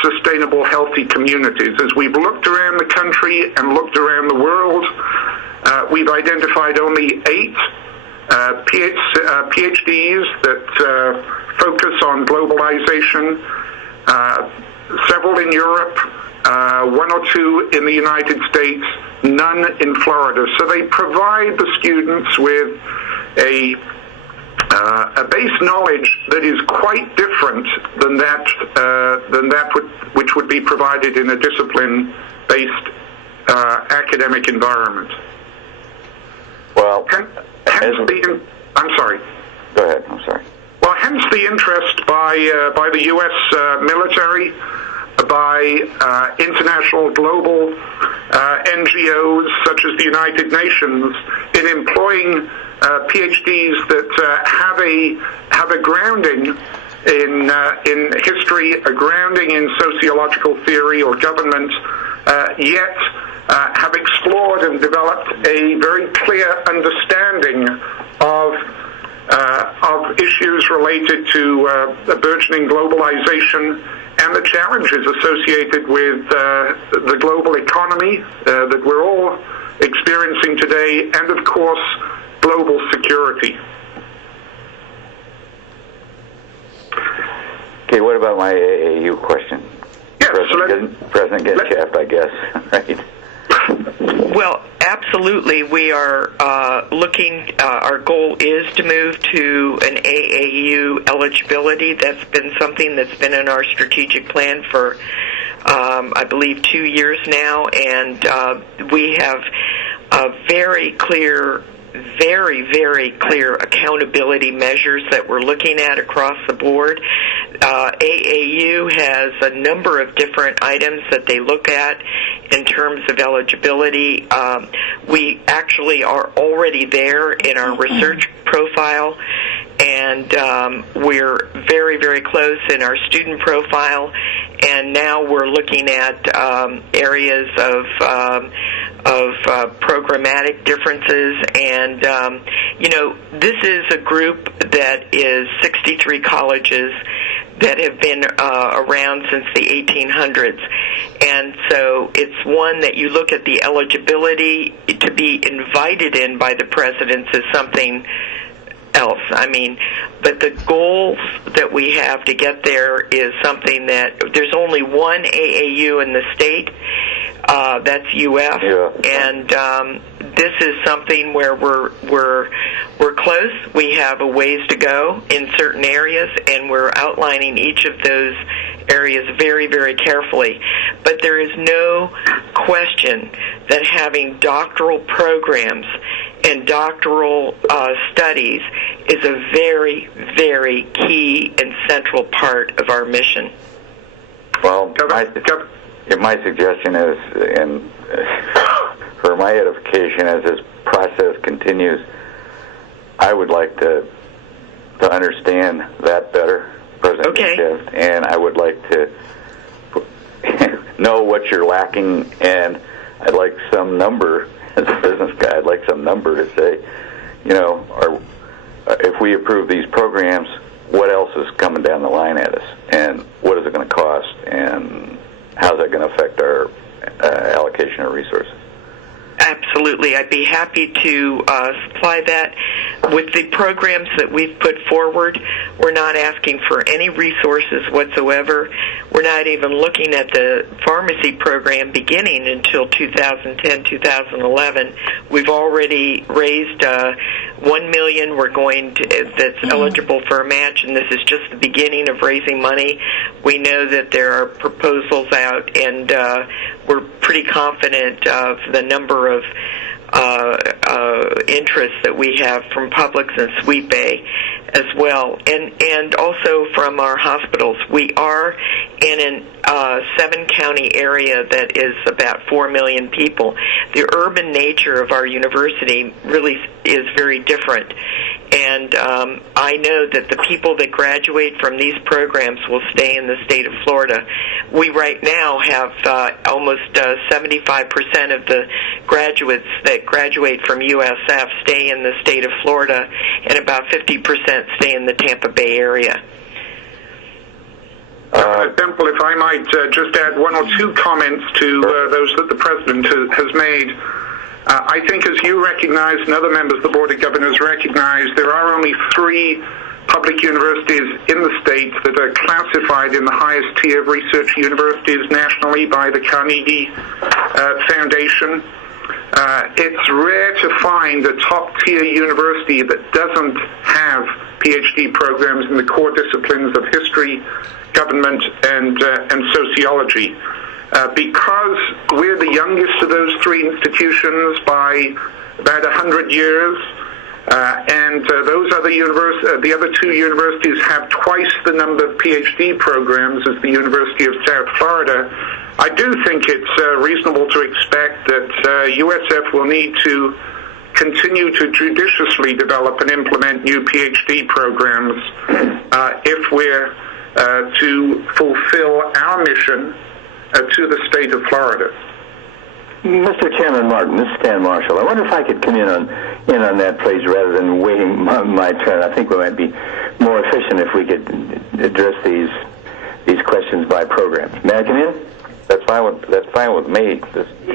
sustainable, healthy communities. As we've looked around the country and looked around the world, we've identified only 8 PhDs that focus on globalization, several in Europe, 1 or 2 in the United States, none in Florida. So they provide the students with a base knowledge that is quite different than that which would be provided in a discipline-based academic environment. Well, I'm sorry. Go ahead. I'm sorry. Well, hence the interest by the U.S. military, by international global NGOs such as the United Nations in employing PhDs that have a grounding in history, a grounding in sociological theory or government, yet have explored and developed a very clear understanding of issues related to burgeoning globalization and the challenges associated with the global economy that we're all experiencing today, and of course, global security. Okay, what about my AAU question? Yes, President Genshaft, I guess, right? Well, absolutely. We are looking, our goal is to move to an AAU eligibility. That's been something that's been in our strategic plan for, I believe, 2 years now, and we have very clear accountability measures that we're looking at across the board. AAU has a number of different items that they look at in terms of eligibility. We actually are already there in our research profile, and we're very, very close in our student profile, and now we're looking at areas of programmatic differences, and this is a group that is 63 colleges that have been around since the 1800s, and so it's one that you look at the eligibility to be invited in by the presidents is something else. I mean, but the goals that we have to get there is something that there's only one AAU in the state. That's UF, and this is something where we're close. We have a ways to go in certain areas, and we're outlining each of those areas very, very carefully. But there is no question that having doctoral programs and doctoral studies is a very, very key and central part of our mission. Well, my suggestion is, and for my edification as this process continues, I would like to understand that better, President Shift, and I would like to know what you're lacking, and I'd like some number, as a business guy, I'd like some number to say, if we approve these programs, what else is coming down the line at us, and what is it going to cost, and how's that going to affect our allocation of resources? Absolutely. I'd be happy to supply that. With the programs that we've put forward, we're not asking for any resources whatsoever. We're not even looking at the pharmacy program beginning until 2010, 2011. We've already raised $1 million. We're going to that's eligible for a match, and this is just the beginning of raising money. We know that there are proposals out, and we're pretty confident of the number of interests that we have from Publix and Sweet Bay as well, and also from our hospitals. We are in a 7-county area that is about 4 million people. The urban nature of our university really is very different, and I know that the people that graduate from these programs will stay in the state of Florida. We right now have almost 75% of the graduates that graduate from USF stay in the state of Florida, and about 50% stay in the Tampa Bay area. Temple, if I might just add one or two comments to those that the President has made. I think, as you recognize and other members of the Board of Governors recognize, there are only 3 public universities in the state that are classified in the highest tier of research universities nationally by the Carnegie Foundation. It's rare to find a top-tier university that doesn't have PhD programs in the core disciplines of history, government, and sociology. Because we're the youngest of those 3 institutions by about 100 years, and those other the other 2 universities have twice the number of PhD programs as the University of South Florida, I do think it's reasonable to expect that USF will need to continue to judiciously develop and implement new PhD programs if we're to fulfill our mission to the state of Florida. Mr. Chairman Martin, this is Stan Marshall. I wonder if I could come in on that, please, rather than waiting my turn. I think we might be more efficient if we could address these questions by program. May I come in? That's fine with me.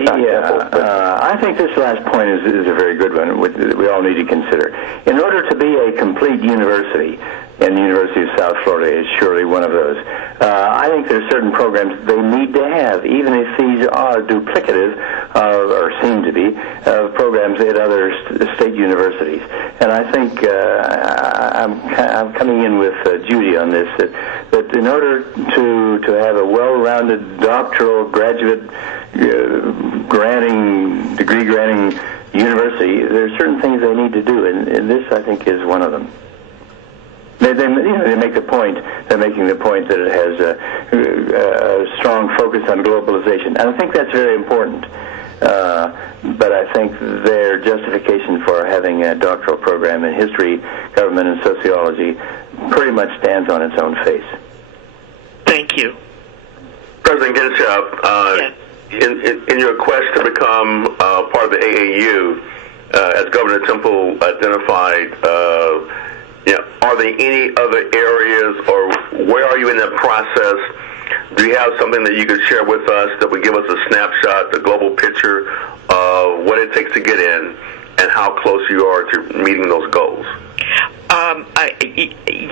I think this last point is a very good one that we all need to consider. In order to be a complete university, and the University of South Florida is surely one of those, I think there are certain programs they need to have, even if these are duplicative of, or seem to be, of programs at other state universities. And I think I'm coming in with Judy on this, that in order to have a well-rounded doctoral graduate degree granting university, there are certain things they need to do, and this, I think, is one of them. They make the point. They're making the point that it has a strong focus on globalization, and I think that's very important. But I think their justification for having a doctoral program in history, government, and sociology pretty much stands on its own face. Thank you. President Genshap, in your quest to become part of the AAU, as Governor Temple identified, are there any other areas, or where are you in that process? Do you have something that you could share with us that would give us a snapshot, the global picture of what it takes to get in and how close you are to meeting those goals?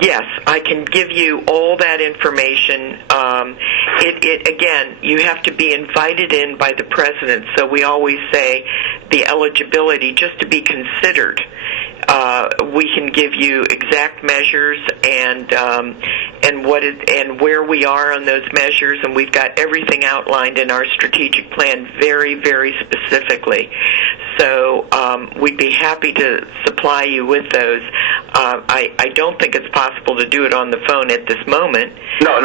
Yes, I can give you all that information. Again, you have to be invited in by the president, so we always say the eligibility, just to be considered. We can give you exact measures and where we are on those measures, and we've got everything outlined in our strategic plan very, very specifically. So we'd be happy to supply you with those. I don't think it's possible to do it on the phone at this moment. No.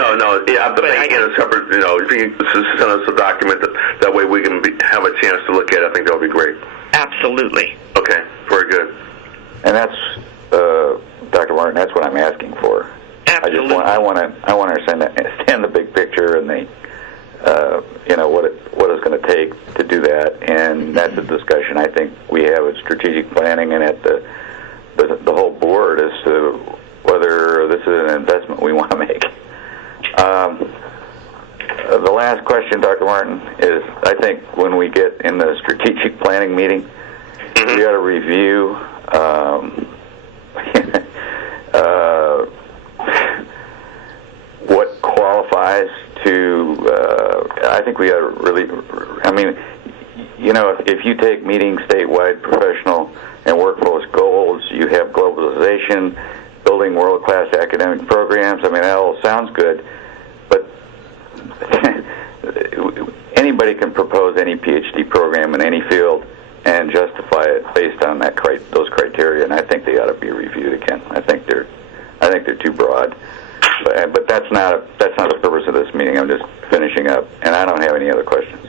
Yeah, but in a separate, if you can send us a document that way we can have a chance to look at it, I think that would be great. Absolutely. Okay, very good. And that's, Dr. Martin, that's what I'm asking for. Absolutely. I want to understand the big picture and the, what it's going to take to do that, and that's a discussion I think we have at strategic planning and at the whole board as to whether this is an investment we want to make. The last question, Dr. Martin, is I think when we get in the strategic planning meeting, we got to review what qualifies to, I think we got to really, if you take meeting statewide professional and workforce goals, you have globalization, building world-class academic programs. That all sounds good, but anybody can propose any PhD program in any field and justify it based on those criteria, and I think they ought to be reviewed again. I think they're too broad, but that's not the purpose of this meeting. I'm just finishing up, and I don't have any other questions.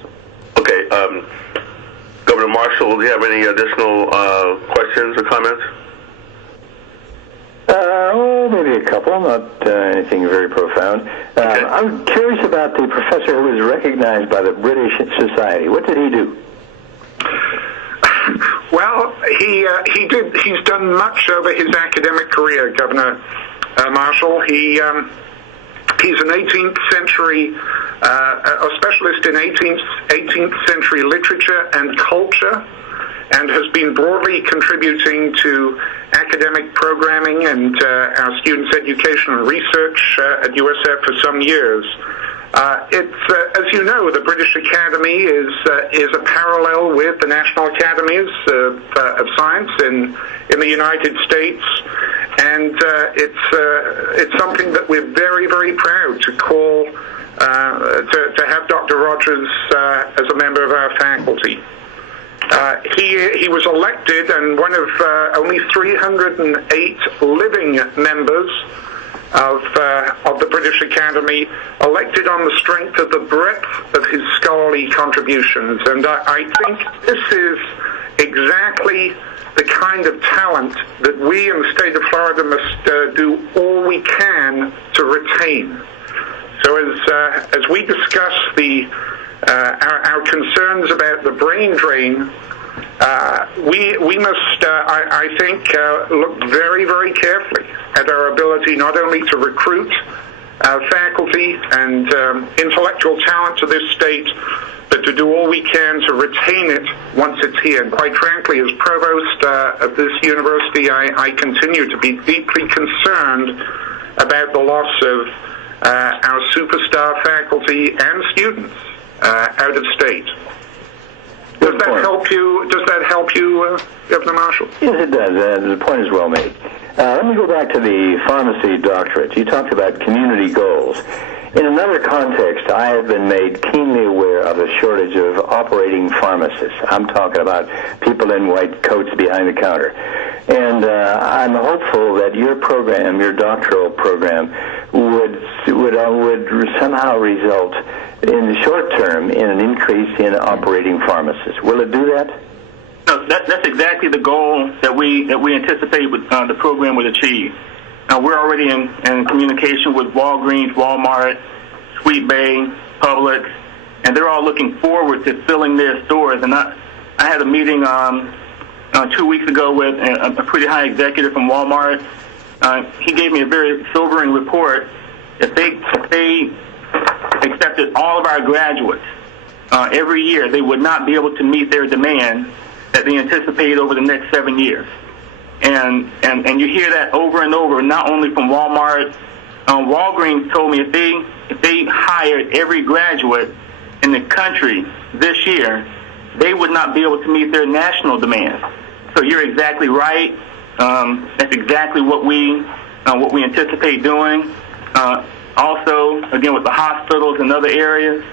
Okay, Governor Marshall, do you have any additional questions or comments? Maybe a couple, not anything very profound. I'm curious about the professor who was recognized by the British Society. What did he do? Well, he's done much over his academic career, Governor Marshall. He's an 18th century, a specialist in 18th century literature and culture, and has been broadly contributing to academic programming and our students' education and research at USF for some years. As you know, the British Academy is a parallel with the National Academies of Science in the United States, and it's something that we're very, very proud to call to have Dr. Rogers as a member of our faculty. He was elected and one of only 308 living members of the British Academy, elected on the strength of the breadth of his scholarly contributions. And I think this is exactly the kind of talent that we in the state of Florida must do all we can to retain. So as we discuss the our concerns about the brain drain, we must, I think, look very, very carefully at our ability not only to recruit faculty and intellectual talent to this state, but to do all we can to retain it once it's here. And quite frankly, as provost of this university, I continue to be deeply concerned about the loss of our superstar faculty and students out of state. Does that help you? Governor Marshall? Yes, it does. The point is well made. Let me go back to the pharmacy doctorate. You talked about community goals. In another context, I have been made keenly aware of the shortage of operating pharmacists. I'm talking about people in white coats behind the counter. And I'm hopeful that your program, your doctoral program, would somehow result in the short term in an increase in operating pharmacists. Will it do that? No, that's exactly the goal that we anticipate the program would achieve. We're already in communication with Walgreens, Walmart, Sweet Bay, Publix, and they're all looking forward to filling their stores. And I had a meeting 2 weeks ago with a pretty high executive from Walmart. He gave me a very sobering report. If they accepted all of our graduates every year, they would not be able to meet their demand that they anticipate over the next 7 years. And you hear that over and over, not only from Walmart. Walgreens told me if they hired every graduate in the country this year, they would not be able to meet their national demand. So you're exactly right. That's exactly what we anticipate doing. Also, again, with the hospitals and other areas.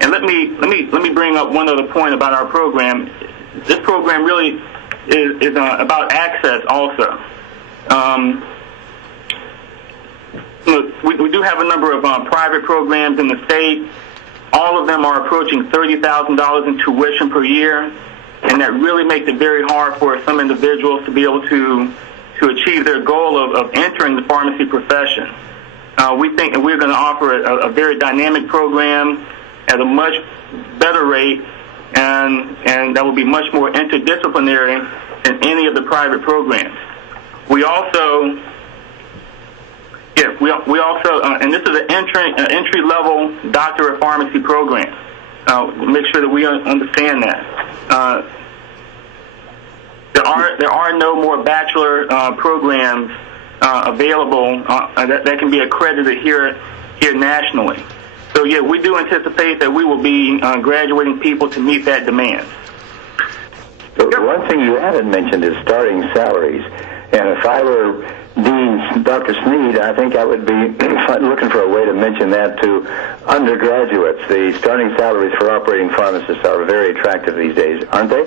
And let me bring up one other point about our program. This program really is about access also. We do have a number of private programs in the state. All of them are approaching $30,000 in tuition per year, and that really makes it very hard for some individuals to be able to achieve their goal of entering the pharmacy profession. We think that we're going to offer a very dynamic program at a much better rate, and that will be much more interdisciplinary than any of the private programs. We also, and this is an entry-level doctor of pharmacy program. Make sure that we understand that. There are no more bachelor programs available that can be accredited here nationally. So yeah, we do anticipate that we will be graduating people to meet that demand. So one thing you haven't mentioned is starting salaries. And if I were Dean Dr. Sneed, I think I would be looking for a way to mention that to undergraduates. The starting salaries for operating pharmacists are very attractive these days, aren't they?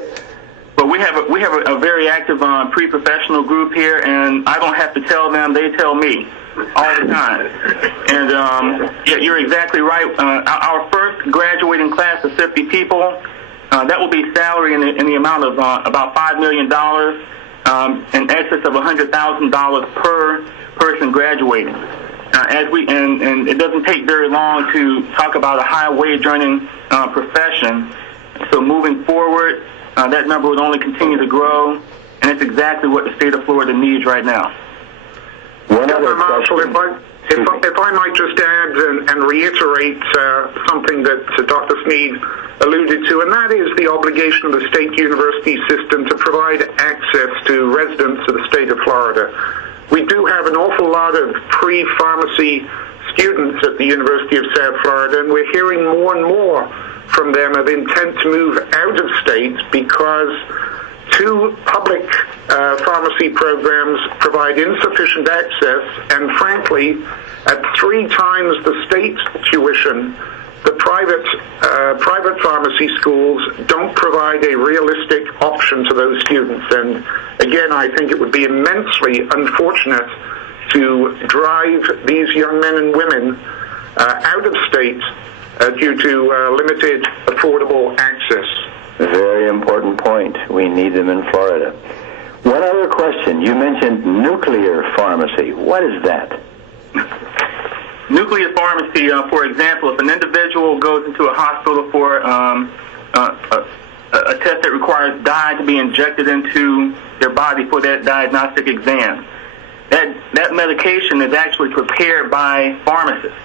But we have a very active pre-professional group here, and I don't have to tell them; they tell me all the time. And yeah, you're exactly right. Our first graduating class of 50 people, that will be salary in the amount of about $5 million, in excess of $100,000 per person graduating. And it doesn't take very long to talk about a high wage earning profession. So moving forward, that number would only continue to grow, and it's exactly what the state of Florida needs right now. Marshall, if I might just add and reiterate something that Dr. Sneed alluded to, and that is the obligation of the state university system to provide access to residents of the state of Florida. We do have an awful lot of pre-pharmacy students at the University of South Florida, and we're hearing more and more from them of intent to move out of state because two public pharmacy programs provide insufficient access, and frankly, at 3 times the state tuition, the private pharmacy schools don't provide a realistic option to those students. And again, I think it would be immensely unfortunate to drive these young men and women out of state due to limited affordable access. Very important point. We need them in Florida. One other question. You mentioned nuclear pharmacy. What is that? nuclear pharmacy, for example, if an individual goes into a hospital for a test that requires dye to be injected into their body for that diagnostic exam, that medication is actually prepared by pharmacists.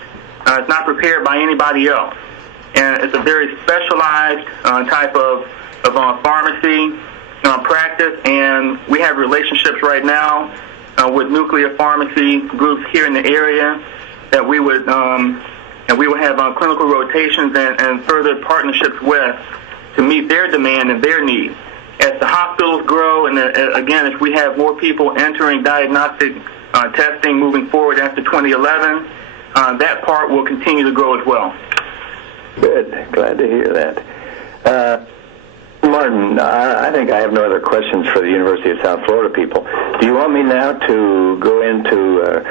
It's not prepared by anybody else. And it's a very specialized type of pharmacy practice, and we have relationships right now with nuclear pharmacy groups here in the area that we would have clinical rotations and further partnerships with to meet their demand and their needs. As the hospitals grow, and again, if we have more people entering diagnostic testing moving forward after 2011, that part will continue to grow as well. Good. Glad to hear that. Martin, I think I have no other questions for the University of South Florida people. Do you want me now to go into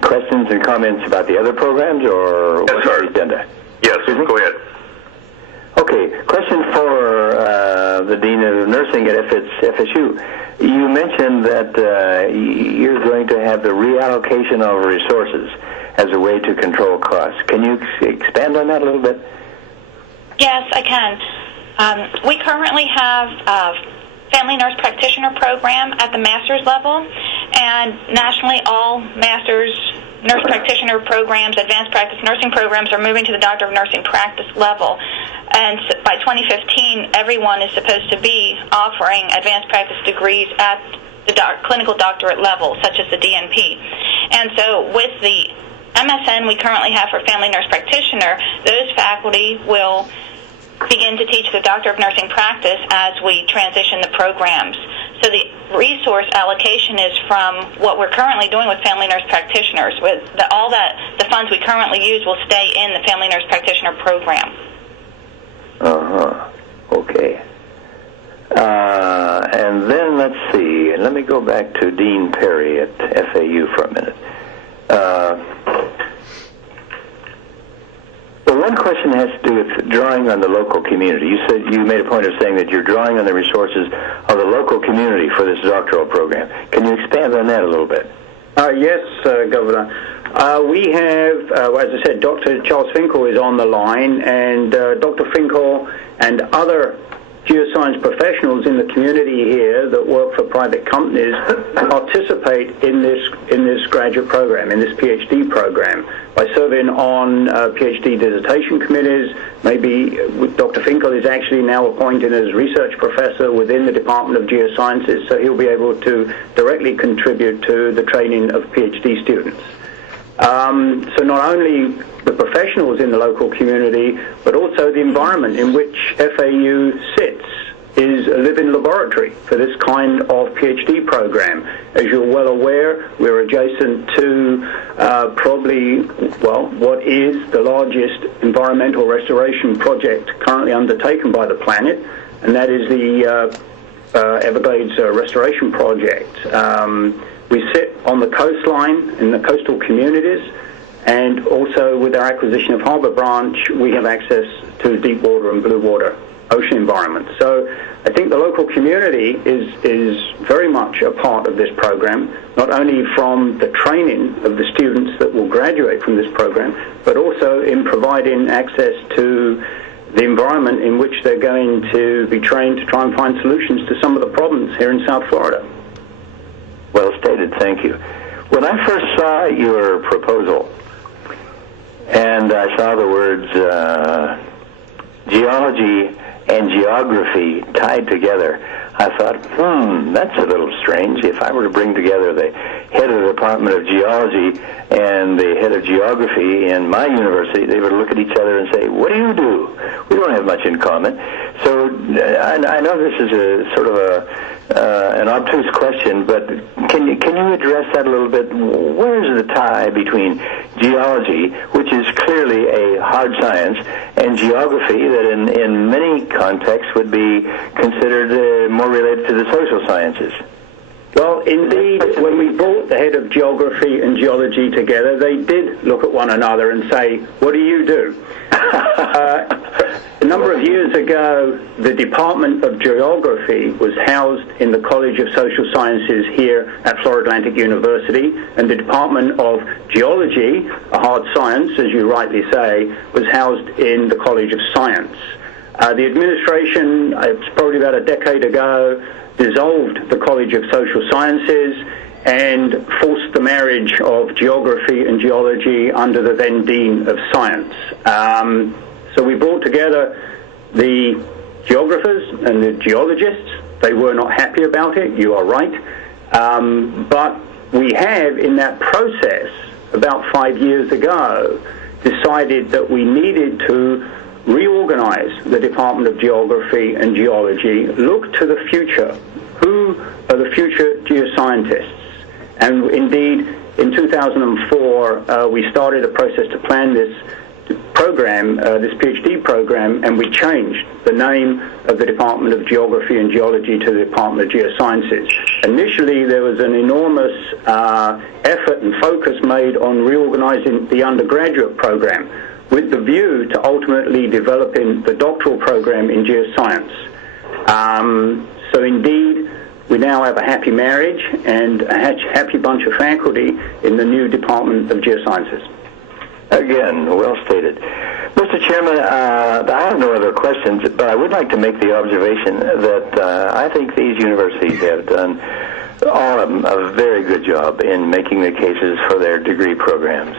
questions and comments about the other programs, or what's the agenda? Yes, go ahead. Okay, question for the Dean of Nursing at FSU. You mentioned that you're going to have the reallocation of resources as a way to control costs. Can you expand on that a little bit? Yes, I can. We currently have a family nurse practitioner program at the master's level, and nationally all master's nurse practitioner programs, advanced practice nursing programs, are moving to the doctor of nursing practice level. And by 2015, everyone is supposed to be offering advanced practice degrees at the clinical doctorate level, such as the DNP. And so with the MSN we currently have for family nurse practitioner, those faculty will begin to teach the doctor of nursing practice as we transition the programs. So the resource allocation is from what we're currently doing with family nurse practitioners. With the funds we currently use will stay in the family nurse practitioner program. Okay. And then let's see. Let me go back to Dean Perry at FAU for a minute. Well, one question has to do with drawing on the local community. You said you made a point of saying that you're drawing on the resources of the local community for this doctoral program. Can you expand on that a little bit? Yes, Governor. We have, as I said, Dr. Charles Finkel is on the line, and Dr. Finkel and other geoscience professionals in the community here that work for private companies participate in this graduate program, in this PhD program, by serving on PhD dissertation committees. Maybe Dr. Finkel is actually now appointed as research professor within the Department of Geosciences, so he'll be able to directly contribute to the training of PhD students. So not only the professionals in the local community, but also the environment in which FAU sits is a living laboratory for this kind of PhD program. As you're well aware, we're adjacent to what is the largest environmental restoration project currently undertaken by the planet, and that is the Everglades Restoration Project. We sit on the coastline in the coastal communities, and also with our acquisition of Harbor Branch, we have access to deep water and blue water ocean environments. So I think the local community is very much a part of this program, not only from the training of the students that will graduate from this program, but also in providing access to the environment in which they're going to be trained to try and find solutions to some of the problems here in South Florida. Well stated, thank you. When I first saw your proposal, and I saw the words geology and geography tied together, I thought, that's a little strange. If I were to bring together the head of the Department of Geology and the head of geography in my university, they would look at each other and say, what do you do? We don't have much in common. So I know this is a sort of an obtuse question, but can you address that a little bit? Where's the tie between geology, which is clearly a hard science, and geography that in many contexts would be considered more related to the social sciences? Well, indeed, when we brought the head of geography and geology together, they did look at one another and say, what do you do? A number of years ago, the Department of Geography was housed in the College of Social Sciences here at Florida Atlantic University, and the Department of Geology, a hard science, as you rightly say, was housed in the College of Science. The administration, it's probably about a decade ago, dissolved the College of Social Sciences and forced the marriage of geography and geology under the then Dean of Science. So we brought together the geographers and the geologists. They were not happy about it, you are right. But we have, in that process, about 5 years ago, decided that we needed to reorganize the Department of Geography and Geology, look to the future. Who are the future geoscientists? And indeed, in 2004, we started a process to plan this program, this PhD program, and we changed the name of the Department of Geography and Geology to the Department of Geosciences. Initially, there was an enormous effort and focus made on reorganizing the undergraduate program with the view to ultimately developing the doctoral program in geoscience. So indeed, we now have a happy marriage and a happy bunch of faculty in the new Department of Geosciences. Again, well stated. Mr. Chairman, I have no other questions, but I would like to make the observation that I think these universities have done, all of them, a very good job in making the cases for their degree programs.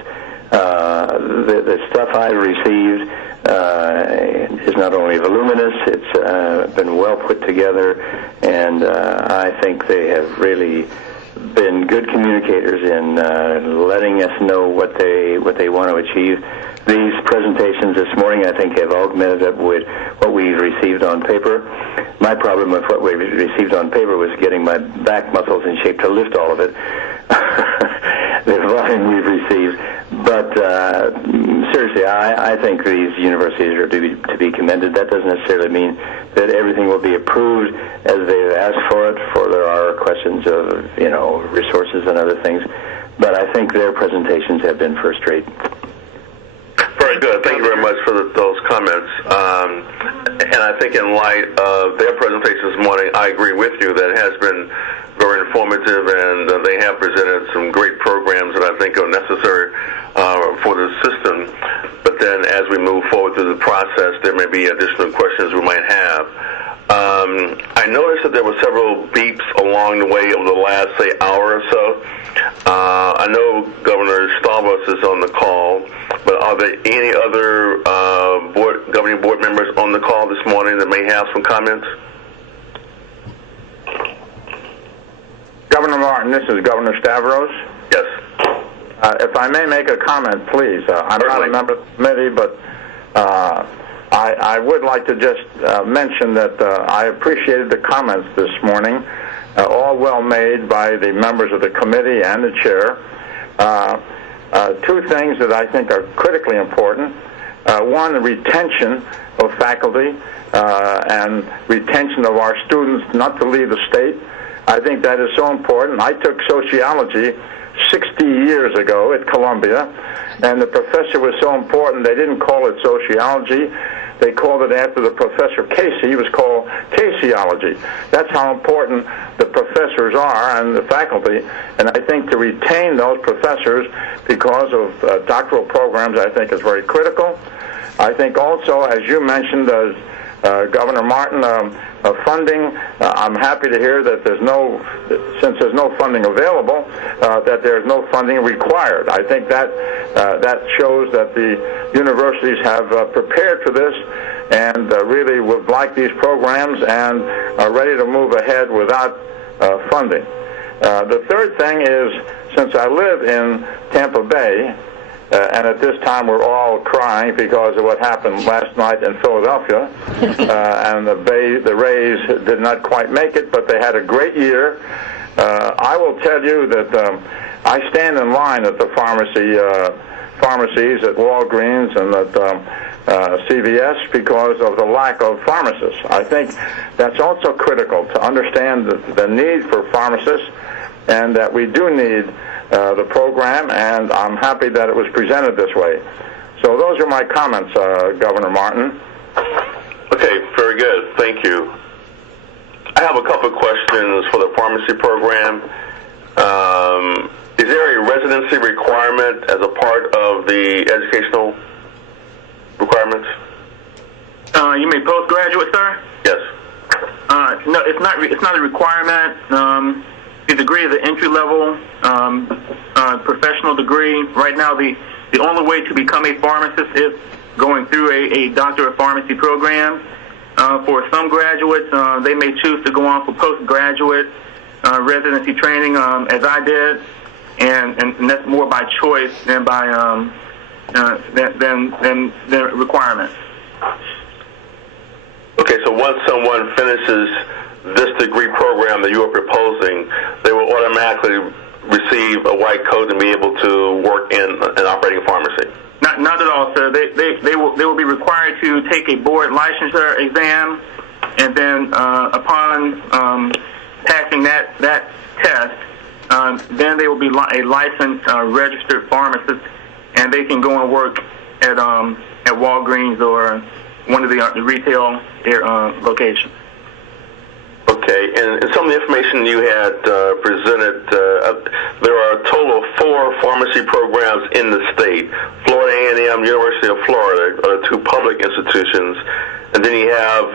The stuff I've received is not only voluminous, it's been well put together, and I think they have really been good communicators in letting us know what they want to achieve. These presentations this morning, I think, have augmented it with what we've received on paper. My problem with what we received on paper was getting my back muscles in shape to lift all of it. The volume we've received. But seriously, I think these universities are to be commended. That doesn't necessarily mean that everything will be approved as they've asked for it, for there are questions of, resources and other things. But I think their presentations have been first rate. Very good. Thank you very much for those comments. And I think in light of their presentation this morning, I agree with you that it has been very informative, and they have presented some great programs that I think are necessary for the system. But then as we move forward through the process, there may be additional questions we might have. I noticed that there were several beeps along the way over the last, say, hour or so. I know Governor Stavros is on the call, but are there any other governing board members on the call this morning that may have some comments? Governor Martin, this is Governor Stavros. Yes. If I may make a comment, please. I'm not a member of the committee, but I would like to just mention that I appreciated the comments this morning, all well made by the members of the committee and the chair. Two things that I think are critically important. One, the retention of faculty and retention of our students not to leave the state. I think that is so important. I took sociology 60 years ago at Columbia, and the professor was so important they didn't call it sociology. They called it after the Professor Casey. It was called Caseyology. That's how important the professors are and the faculty. And I think to retain those professors because of doctoral programs, I think is very critical. I think also, as you mentioned, Governor Martin, funding, I'm happy to hear that since there's no funding available, that there's no funding required. I think that shows that the universities have prepared for this and really would like these programs and are ready to move ahead without funding. The third thing is, since I live in Tampa Bay, and at this time we're all crying because of what happened last night in Philadelphia, and the Rays did not quite make it, but they had a great year. I will tell you that I stand in line at the pharmacies at Walgreens and at CVS because of the lack of pharmacists. I think that's also critical to understand the need for pharmacists, and that we do need the program, and I'm happy that it was presented this way. So those are my comments, Governor Martin. very good. Thank you. I have a couple of questions for the pharmacy program. Is there a residency requirement as a part of the educational requirements? You mean postgraduate, sir? Yes. No, it's not. It's not a requirement. The degree is an entry-level professional degree. Right now, the only way to become a pharmacist is going through a doctor of pharmacy program. For some graduates, they may choose to go on for postgraduate residency training, as I did, and that's more by choice than by than requirement. Okay, so once someone finishes this degree program that you are proposing, they will automatically receive a white coat and be able to work in an operating pharmacy? Not at all, sir. They will be required to take a board licensure exam, and then upon passing that test, then they will be a licensed registered pharmacist, and they can go and work at Walgreens or one of the retail locations. Okay, and some of the information you had presented, there are a total of 4 pharmacy programs in the state. Florida A&M, University of Florida are the 2 public institutions. And then you have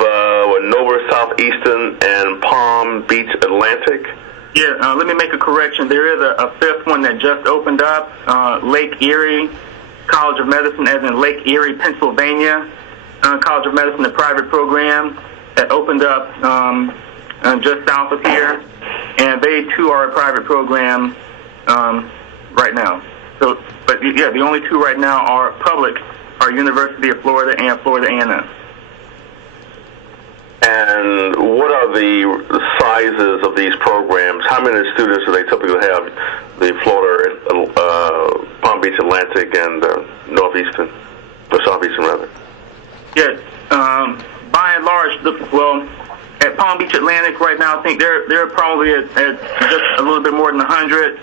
Nova Southeastern and Palm Beach Atlantic. Yeah, let me make a correction. There is a 5th one that just opened up, Lake Erie College of Medicine, as in Lake Erie, Pennsylvania. College of Medicine, a private program that opened up just south of here, and they too are a private program right now. So, but yeah, the only 2 right now are public, are University of Florida and Florida A&M. And what are the sizes of these programs? How many students do they typically have? The Florida, Palm Beach Atlantic, and Northeastern, or Southeastern rather. Yeah, by and large, at Palm Beach Atlantic right now, I think they're probably at just a little bit more than 100.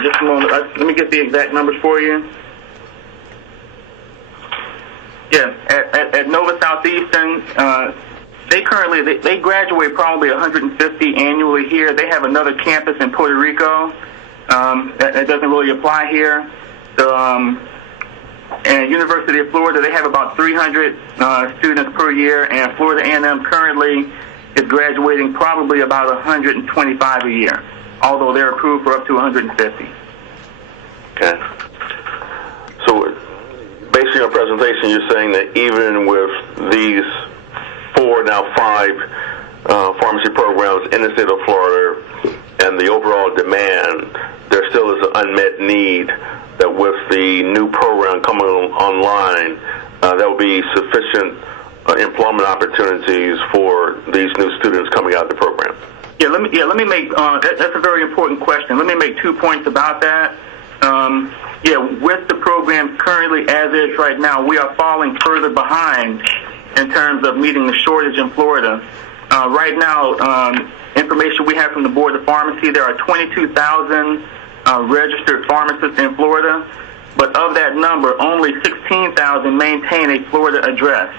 Just a moment. Let me get the exact numbers for you. Yeah, at Nova Southeastern, they graduate probably 150 annually here. They have another campus in Puerto Rico. That doesn't really apply here. So, and University of Florida, they have about 300 students per year, and Florida A&M currently is graduating probably about 125 a year, although they're approved for up to 150. Okay. So, based on your presentation, you're saying that even with these 4, now 5 pharmacy programs in the state of Florida and the overall demand, there still is an unmet need that with the new program coming online, there will be sufficient employment opportunities for these new students coming out of the program. Yeah, let me make that's a very important question. Let me make 2 points about that. With the program currently as is right now, we are falling further behind in terms of meeting the shortage in Florida. Right now, information we have from the Board of Pharmacy, there are 22,000 registered pharmacists in Florida, but of that number, only 16,000 maintain a Florida address,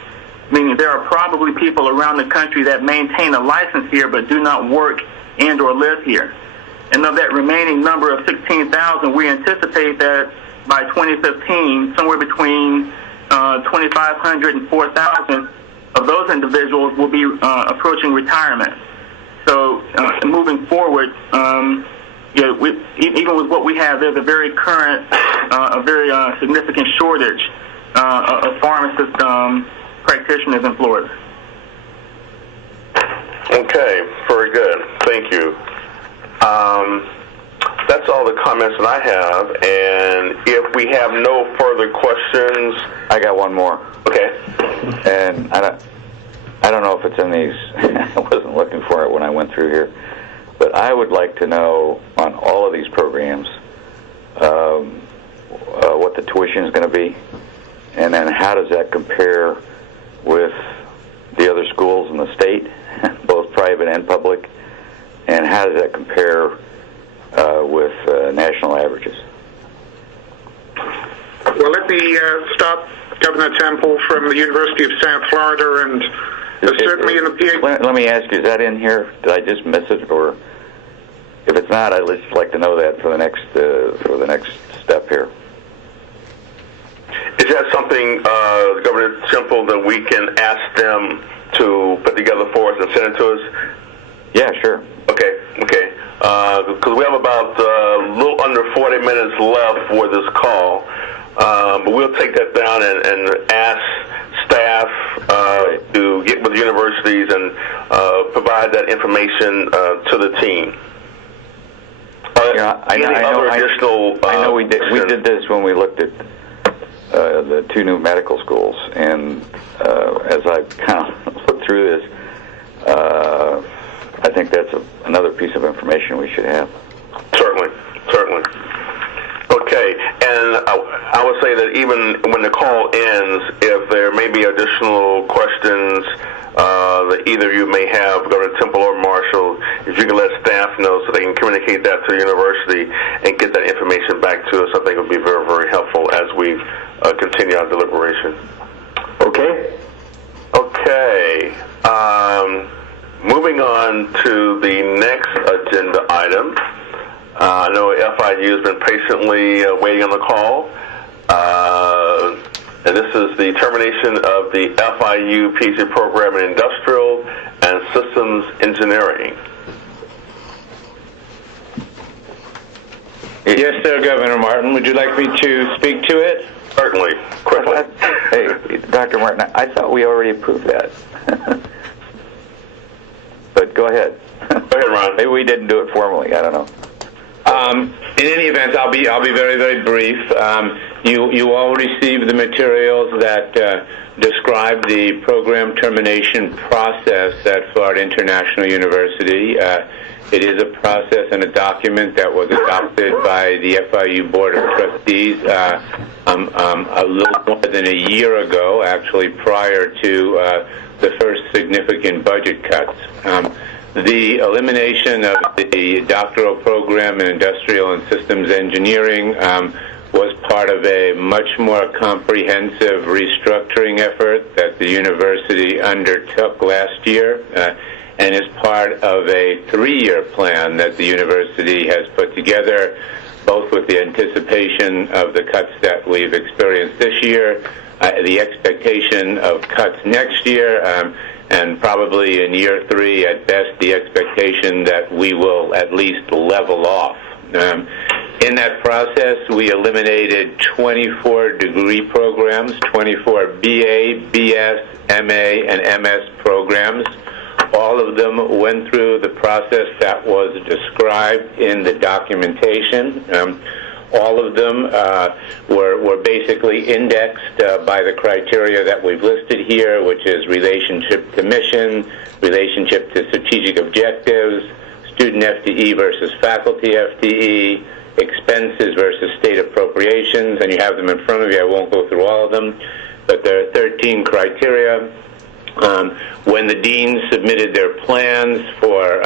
meaning there are probably people around the country that maintain a license here but do not work and or live here. And of that remaining number of 16,000, we anticipate that by 2015, somewhere between 2,500 and 4,000 of those individuals will be approaching retirement. So moving forward, even with what we have, there's a very significant shortage of pharmacist practitioners in Florida. Okay, very good. Thank you. That's all the comments that I have, and if we have no further questions... I got one more. Okay. And I don't know if it's in these. I wasn't looking for it when I went through here. But I would like to know on all of these programs what the tuition is going to be, and then how does that compare with the other schools in the state, both private and public, and how does that compare with national averages? Well, let me start, Governor Temple, from the University of South Florida, and certainly in the PhD. Let me ask you, is that in here? Did I just miss it, or if it's not, I'd just like to know that for the next step here. Is that something, Governor Temple, that we can ask them to put together for us and send it to us? Yeah, sure. Okay. Because we have about a little under 40 minutes left for this call. But we'll take that down and ask staff to get with the universities and provide that information to the team. I know we did this when we looked at the two new medical schools, and as I kind of looked through this, I think that's another piece of information we should have. Certainly. Okay, and I would say that even when the call ends, if there may be additional questions that either of you may have, Governor Temple or Marshall, if you can let staff know so they can communicate that to the university and get that information back to us, I think it would be very, very helpful as we continue our deliberation. Okay. Moving on to the next agenda item. I know FIU has been patiently waiting on the call. And this is the termination of the FIU PhD program in Industrial and Systems Engineering. Yes, sir, Governor Martin. Would you like me to speak to it? Certainly. Quickly. Hey, Dr. Martin, I thought we already approved that. But go ahead. Go ahead, Ron. Maybe we didn't do it formally. I don't know. In any event, I'll be very, very brief. You all received the materials that describe the program termination process at Florida International University. It is a process and a document that was adopted by the FIU Board of Trustees a little more than a year ago, actually prior to the first significant budget cuts. The elimination of the doctoral program in Industrial and Systems Engineering was part of a much more comprehensive restructuring effort that the university undertook last year and is part of a 3-year plan that the university has put together, both with the anticipation of the cuts that we've experienced this year, the expectation of cuts next year, and probably in year 3 at best the expectation that we will at least level off. In that process, we eliminated 24 degree programs, 24 BA, BS, MA, and MS programs. All of them went through the process that was described in the documentation. All of them were basically indexed by the criteria that we've listed here, which is relationship to mission, relationship to strategic objectives, student FTE versus faculty FTE, expenses versus state appropriations, and you have them in front of you. I won't go through all of them, but there are 13 criteria. When the deans submitted their plans for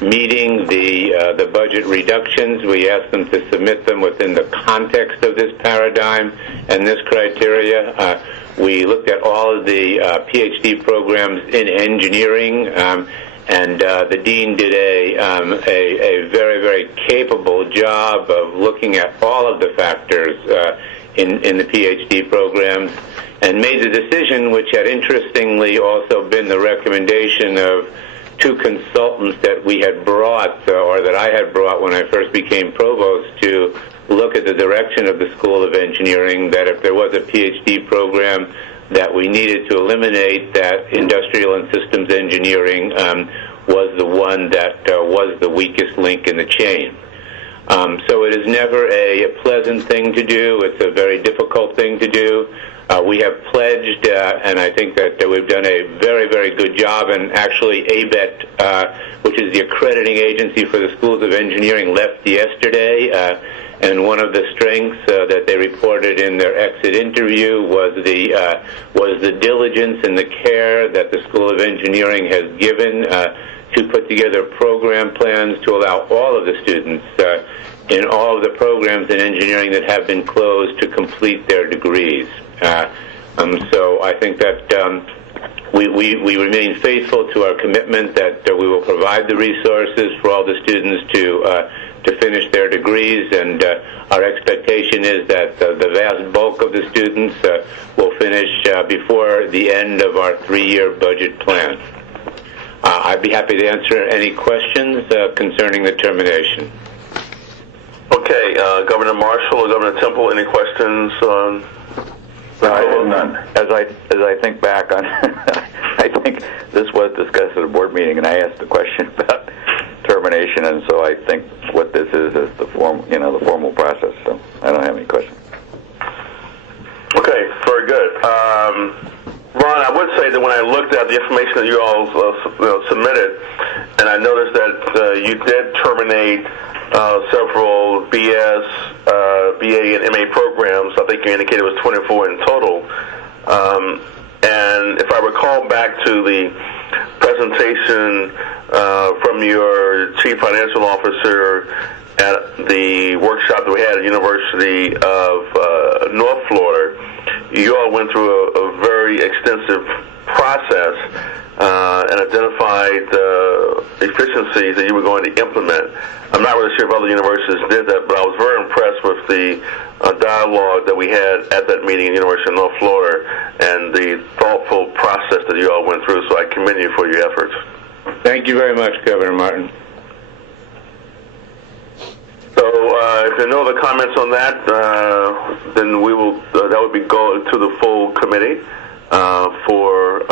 meeting the budget reductions, we asked them to submit them within the context of this paradigm and this criteria. We looked at all of the PhD programs in engineering, and the dean did a very, very capable job of looking at all of the factors in the PhD programs, and made the decision, which had interestingly also been the recommendation of 2 consultants that we had brought, or that I had brought when I first became provost, to look at the direction of the School of Engineering, that if there was a PhD program that we needed to eliminate, that Industrial and Systems Engineering was the one that was the weakest link in the chain. So it is never a pleasant thing to do. It's a very difficult thing to do. We have pledged, and I think that we've done a very, very good job, and actually ABET, which is the accrediting agency for the schools of engineering, left yesterday, and one of the strengths that they reported in their exit interview was the diligence and the care that the School of Engineering has given to put together program plans to allow all of the students in all of the programs in engineering that have been closed to complete their degrees. So I think that we remain faithful to our commitment that we will provide the resources for all the students to finish their degrees, and our expectation is that the vast bulk of the students will finish before the end of our 3-year budget plan. I'd be happy to answer any questions concerning the termination. Okay, Governor Marshall or Governor Temple, any questions on? I have none. As I think back on, I think this was discussed at a board meeting, and I asked the question about termination, and so I think what this is the formal process. So I don't have any questions. Okay, very good. Ron, I would say that when I looked at the information that you all submitted, and I noticed that you did terminate several BS, BA, and MA programs. I think you indicated it was 24 in total. And if I recall back to the presentation from your chief financial officer at the workshop that we had at the University of North Florida, you all went through a very extensive process and identified efficiencies that you were going to implement. I'm not really sure if other universities did that, but I was very impressed with the dialogue that we had at that meeting at the University of North Florida and the thoughtful process that you all went through, so I commend you for your efforts. Thank you very much, Governor Martin. So if there are no other comments on that, then we will. That would be go to the full committee for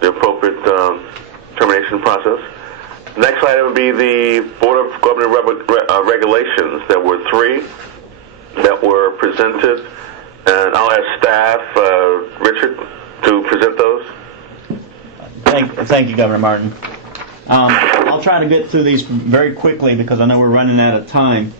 the appropriate termination process. Next item would be the Board of Government Regulations. There were 3 that were presented, and I'll ask staff, Richard, to present those. Thank you, Governor Martin. I'll try to get through these very quickly because I know we're running out of time.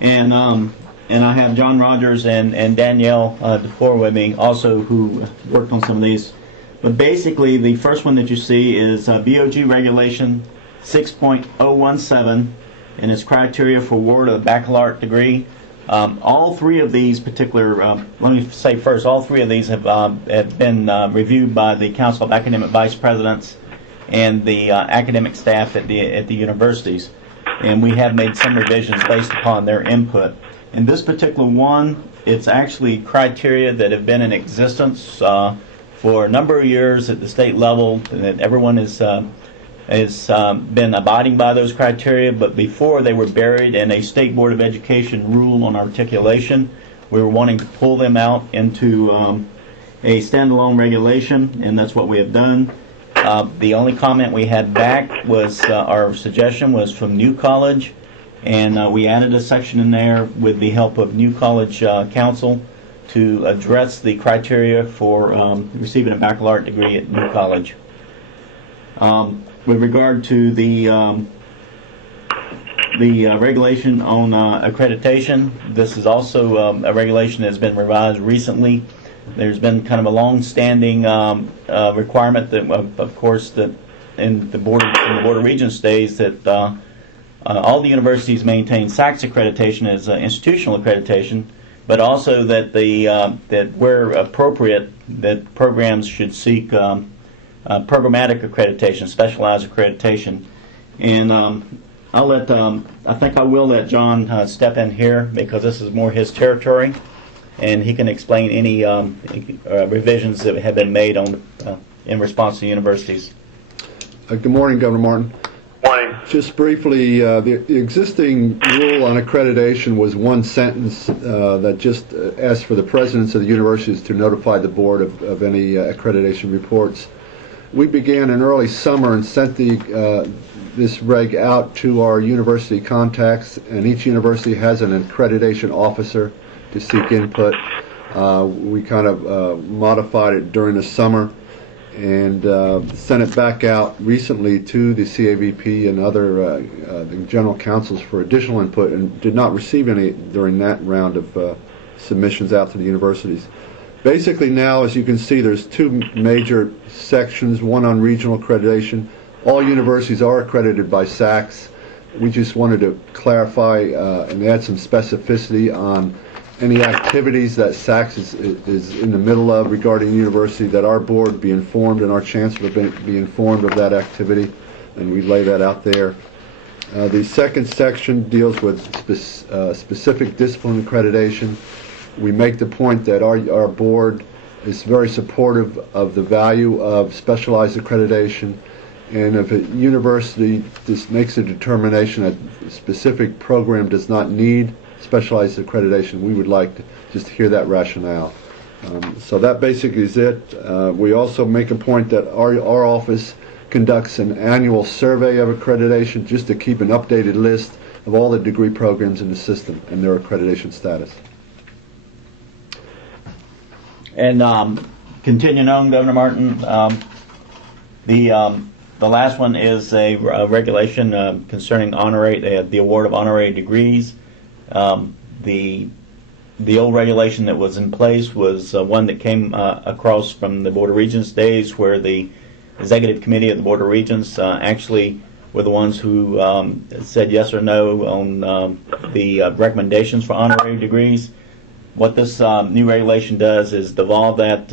And I have John Rogers and Danielle DeFore with me also, who worked on some of these. But basically, the first one that you see is BOG Regulation 6.017 and its criteria for award of a baccalaureate degree. All 3 of these particular, let me say first, all 3 of these have been reviewed by the Council of Academic Vice Presidents and the academic staff at the universities, and we have made some revisions based upon their input. In this particular one, it's actually criteria that have been in existence for a number of years at the state level, and that everyone has been abiding by those criteria, but before they were buried in a State Board of Education rule on articulation, we were wanting to pull them out into a standalone regulation, and that's what we have done. The only comment we had back was our suggestion was from New College, and we added a section in there with the help of New College Council to address the criteria for receiving a baccalaureate degree at New College. With regard to the regulation on accreditation, this is also a regulation that has been revised recently. There's been kind of a long-standing requirement that, of course, that in the Board of Regents days that all the universities maintain SACS accreditation as institutional accreditation, but also that that where appropriate, that programs should seek programmatic accreditation, specialized accreditation. And I think I will let John step in here because this is more his territory, and he can explain any revisions that have been made on in response to universities. Good morning, Governor Martin. Morning. Just briefly, the existing rule on accreditation was one sentence that just asked for the presidents of the universities to notify the board of any accreditation reports. We began in early summer and sent this reg out to our university contacts, and each university has an accreditation officer to seek input. We kind of modified it during the summer and sent it back out recently to the CAVP and other the general councils for additional input, and did not receive any during that round of submissions out to the universities. Basically now, as you can see, there's 2 major sections, one on regional accreditation. All universities are accredited by SACS. we just wanted to clarify and add some specificity on any activities that SACS is in the middle of regarding the university, that our board be informed and our chancellor be informed of that activity, and we lay that out there. The second section deals with specific discipline accreditation. We make the point that our board is very supportive of the value of specialized accreditation, and if a university just makes a determination that a specific program does not need specialized accreditation, we would like to just hear that rationale. So that basically is it. We also make a point that our office conducts an annual survey of accreditation just to keep an updated list of all the degree programs in the system and their accreditation status. And continuing on, Governor Martin, the last one is a regulation concerning the award of honorary degrees. The old regulation that was in place was one that came across from the Board of Regents days, where the Executive Committee of the Board of Regents actually were the ones who said yes or no on the recommendations for honorary degrees. What this new regulation does is devolve that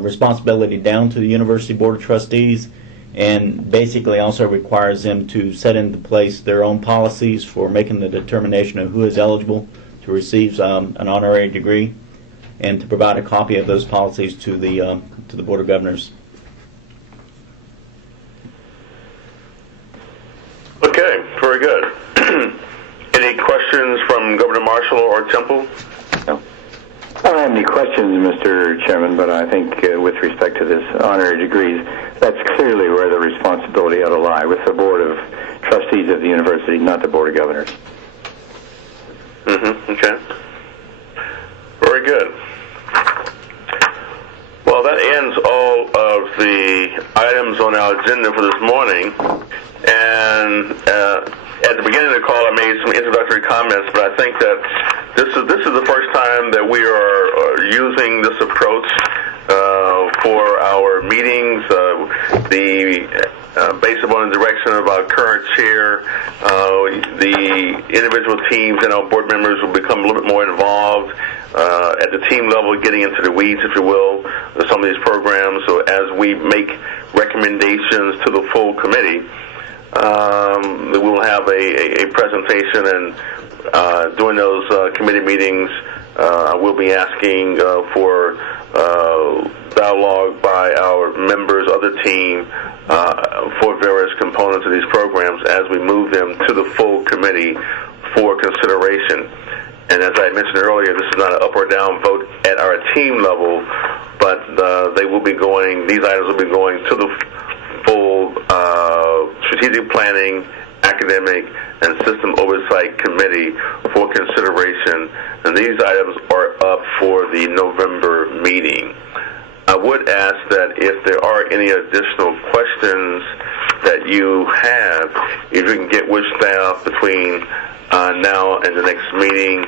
responsibility down to the University Board of Trustees, and basically also requires them to set into place their own policies for making the determination of who is eligible to receive an honorary degree, and to provide a copy of those policies to the Board of Governors. Okay, very good. Any questions from Governor Marshall or Temple? No. I don't have any questions, Mr. Chairman, but I think with respect to this honorary degrees, that's clearly where the responsibility ought to lie, with the Board of Trustees of the university, not the Board of Governors. Okay. Very good. Well, that ends all of the items on our agenda for this morning. And at the beginning of the call, I made some introductory comments, but I think that this is the first time that we are using this approach for our meetings. Based upon the direction of our current chair, the individual teams and our board members will become a little bit more involved at the team level, getting into the weeds, if you will, of some of these programs. So as we make recommendations to the full committee, we will have a presentation, and during those committee meetings, we'll be asking for dialogue by our members of the team for various components of these programs as we move them to the full committee for consideration. And as I mentioned earlier, this is not an up or down vote at our team level, but these items will be going to the full strategic planning, academic, and system oversight committee for consideration. And these items are up for the November meeting. I would ask that if there are any additional questions that you have, if you can get with staff between now and the next meeting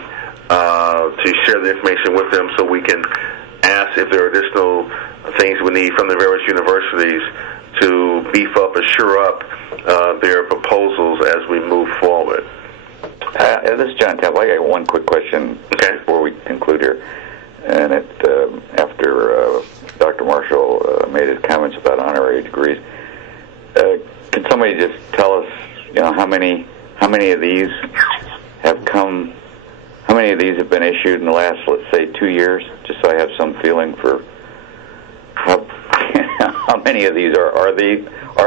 to share the information with them, so we can ask if there are additional things we need from the various universities to beef up or shore up their proposals as we move forward. This is John Temple. I got one quick question before we conclude here. And after Dr. Marshall made his comments about honorary degrees, can somebody just tell us, how many of these have come? How many of these have been issued in the last, let's say, 2 years? Just so I have some feeling for how many of these are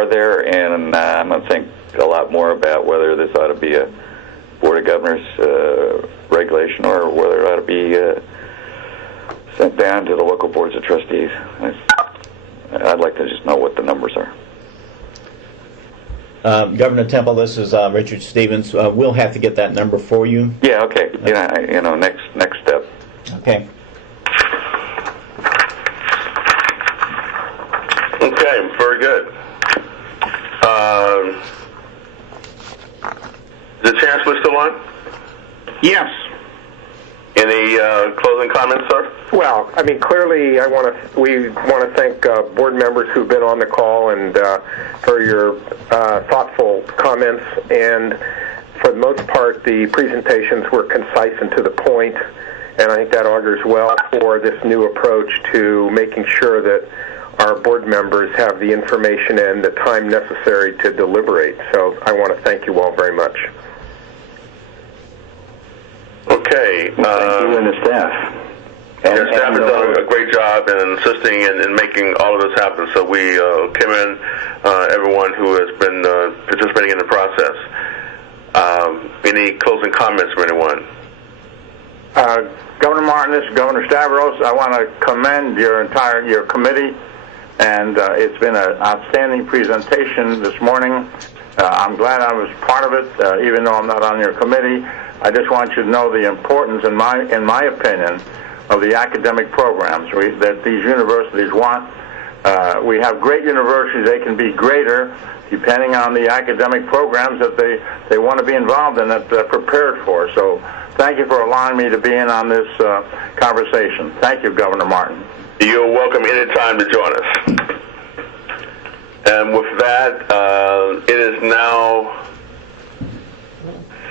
there, and I'm going to think a lot more about whether this ought to be a Board of Governors regulation or whether it ought to be sent down to the local boards of trustees. I'd like to just know what the numbers are. Governor Temple, this is Richard Stevens. We'll have to get that number for you. Yeah, okay. Next step. Okay. Okay, very good. The Chancellor still on? Yes. Any closing comments, sir? Well, I mean, clearly, we want to thank board members who've been on the call and for your thoughtful comments. And for the most part, the presentations were concise and to the point, and I think that augurs well for this new approach to making sure that our board members have the information and the time necessary to deliberate. So I want to thank you all very much. Okay. Thank you and the staff. Your staff has done a great job in insisting and making all of this happen. So we commend everyone who has been participating in the process. Any closing comments from anyone? Governor Martin, this is Governor Stavros. I want to commend your committee, and it's been an outstanding presentation this morning. I'm glad I was part of it, even though I'm not on your committee. I just want you to know the importance, in my opinion, of the academic programs that these universities want. We have great universities. They can be greater depending on the academic programs that they want to be involved in, that they're prepared for. So thank you for allowing me to be in on this conversation. Thank you, Governor Martin. You're welcome anytime to join us. And with that, it is now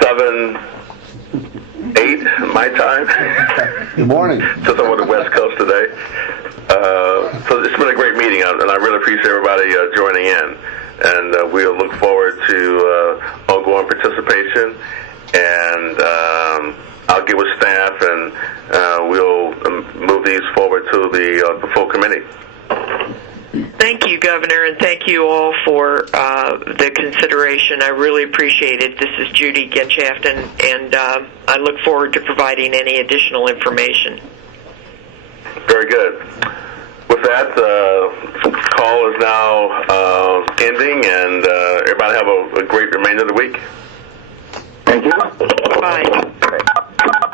7:08 my time. Good morning. Since I'm on the West Coast today. So it's been a great meeting, and I really appreciate everybody joining in. And we'll look forward to ongoing participation. And I'll get with staff, and we'll move these forward to the full committee. Thank you, Governor, and thank you all for the consideration. I really appreciate it. This is Judy Genshaft, and I look forward to providing any additional information. Very good. With that, the call is now ending, and everybody have a great remainder of the week. Thank you. Bye.